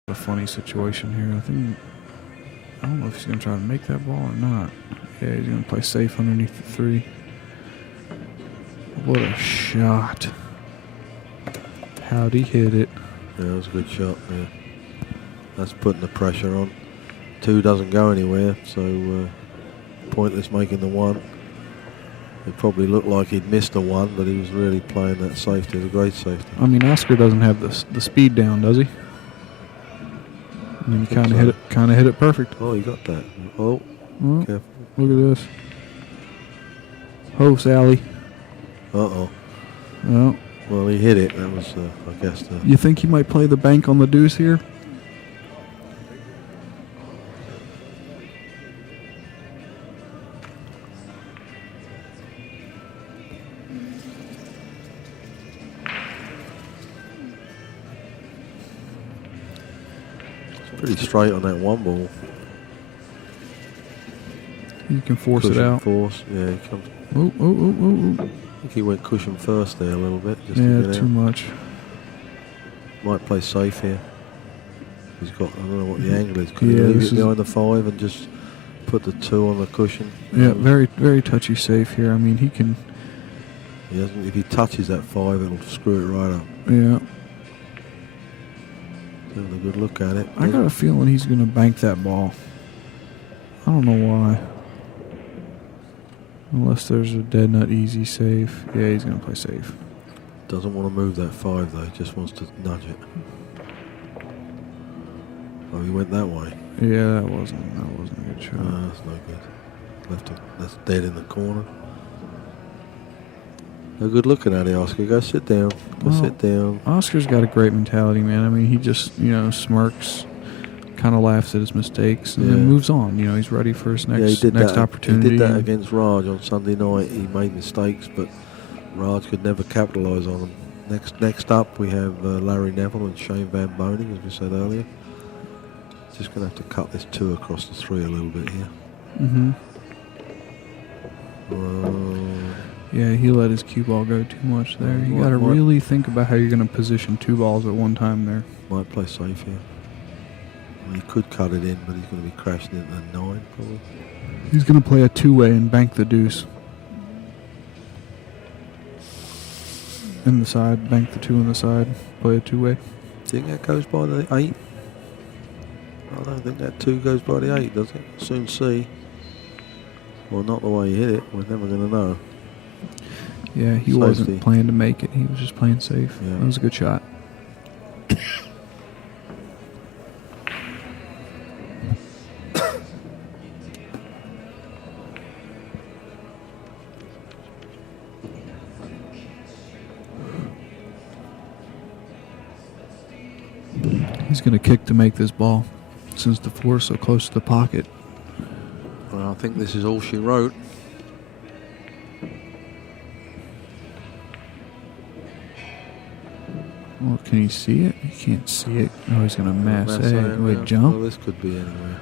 A funny situation here. I don't know if he's going to try to make that ball or not. Yeah, he's going to play safe underneath the 3. What a shot. How'd he hit it? Yeah, that was a good shot there. That's putting the pressure on. 2 doesn't go anywhere, so pointless making the 1. It probably looked like he'd missed the 1, but he was really playing that safety. It was a great safety. I mean, Oscar doesn't have the speed down, does he? I mean, he kind of hit it perfect. Oh, he got that. Oh, well, careful. Look at this. Ho, Sally. Uh-oh. Well, Well, he hit it. That was, I guess, the... You think he might play the bank on the deuce here? Pretty straight on that 1 ball. You can force Cushion it out. Force. Yeah, he comes. Oh. I think he went cushion first there a little bit. Just Yeah, to get too out. much. Might play safe here. He's got, I don't know what the angle is. Could Yeah, he leave this it behind the 5 and just put the 2 on the cushion? Yeah, very, very touchy safe here. I mean, he can. He doesn't. If he touches that 5, it'll screw it right up. Yeah. Having a good look at it. I got a feeling he's going to bank that ball. I don't know why. Unless there's a dead nut easy safe. Yeah, he's going to play safe. Doesn't want to move that 5 though. He just wants to nudge it. Oh, he went that way. Yeah, that wasn't a good shot. No, that's no good. Left it. That's dead in the corner. No good looking at it, Oscar. Go sit down. Go sit down. Oscar's got a great mentality, man. I mean, he just, smirks, kind of laughs at his mistakes, and then moves on. He's ready for his next opportunity. He did that against Raj on Sunday night. He made mistakes, but Raj could never capitalise on them. Next up, we have Larry Neville and Shane Van Boning, as we said earlier. Just going to have to cut this 2 across the 3 a little bit here. Mm-hmm. Yeah, he let his cue ball go too much there. You got to really think about how you're going to position 2 balls at one time there. Might play safe here. Well, he could cut it in, but he's going to be crashing it at 9 probably. He's going to play a 2-way and bank the deuce. In the side, bank the 2 on the side, play a 2-way. Think that goes by the 8? I don't think that 2 goes by the 8, does it? Soon see. Well, not the way he hit it. We're never going to know. Yeah, he wasn't playing to make it. He was just playing safe. Yeah. That was a good shot. He's going to kick to make this ball since the 4 is so close to the pocket. Well, I think this is all she wrote. Well, can you see it? You can't see it. Oh, he's going to mass A. Wait, jump? Well, this could be anywhere.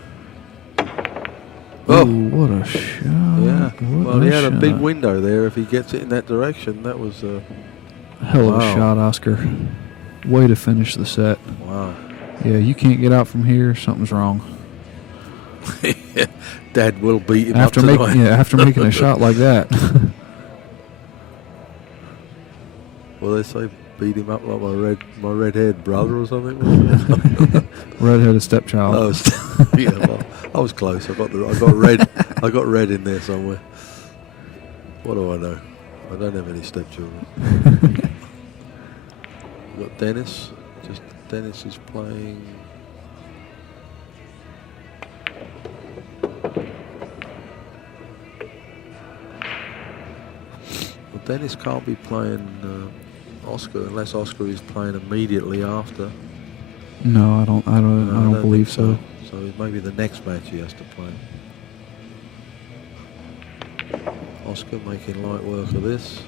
Oh, what a shot. Yeah. Well, he had a big window there. If he gets it in that direction, that was a... hell of a shot, Oscar. Way to finish the set. Wow. Yeah, you can't get out from here. Something's wrong. Dad will beat him after making a shot like that. Well, they say beat him up like my redhead brother or something. Redheaded stepchild. Oh, yeah, well, I was close. I got red. I got red in there somewhere. What do I know? I don't have any stepchildren. We've got Dennis. Dennis is playing. Well, Dennis can't be playing Oscar unless Oscar is playing immediately after. No, I don't believe so. So maybe the next match he has to play. Oscar making light work of this.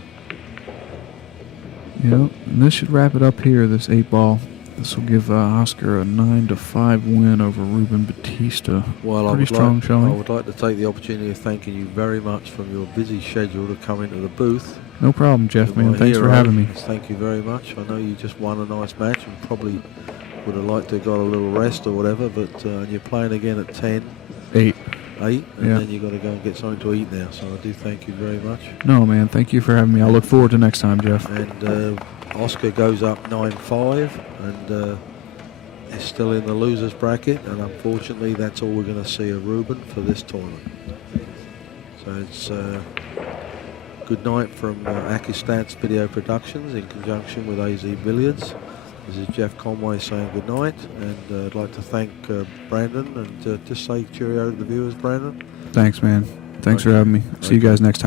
Yep, and this should wrap it up here, this 8 ball. This will give Oscar a 9-5 win over Ruben Bautista. Well, pretty strong showing. I would like to take the opportunity of thanking you very much from your busy schedule to come into the booth. No problem, Jeff, man. Thanks for having me. Thank you very much. I know you just won a nice match and probably would have liked to have got a little rest or whatever, but you're playing again at 10. 8. 8, and then you've got to go and get something to eat now, so I do thank you very much. No, man, thank you for having me. I look forward to next time, Jeff. And Oscar goes up 9-5 and is still in the losers bracket, and unfortunately that's all we're going to see of Ruben for this tournament. So it's good night from Akistats Video Productions in conjunction with AZ Billiards. This is Jeff Conway saying good night, and I'd like to thank Brandon and just say cheerio to the viewers, Brandon. Thanks, man. Thanks for having me. See you guys next time.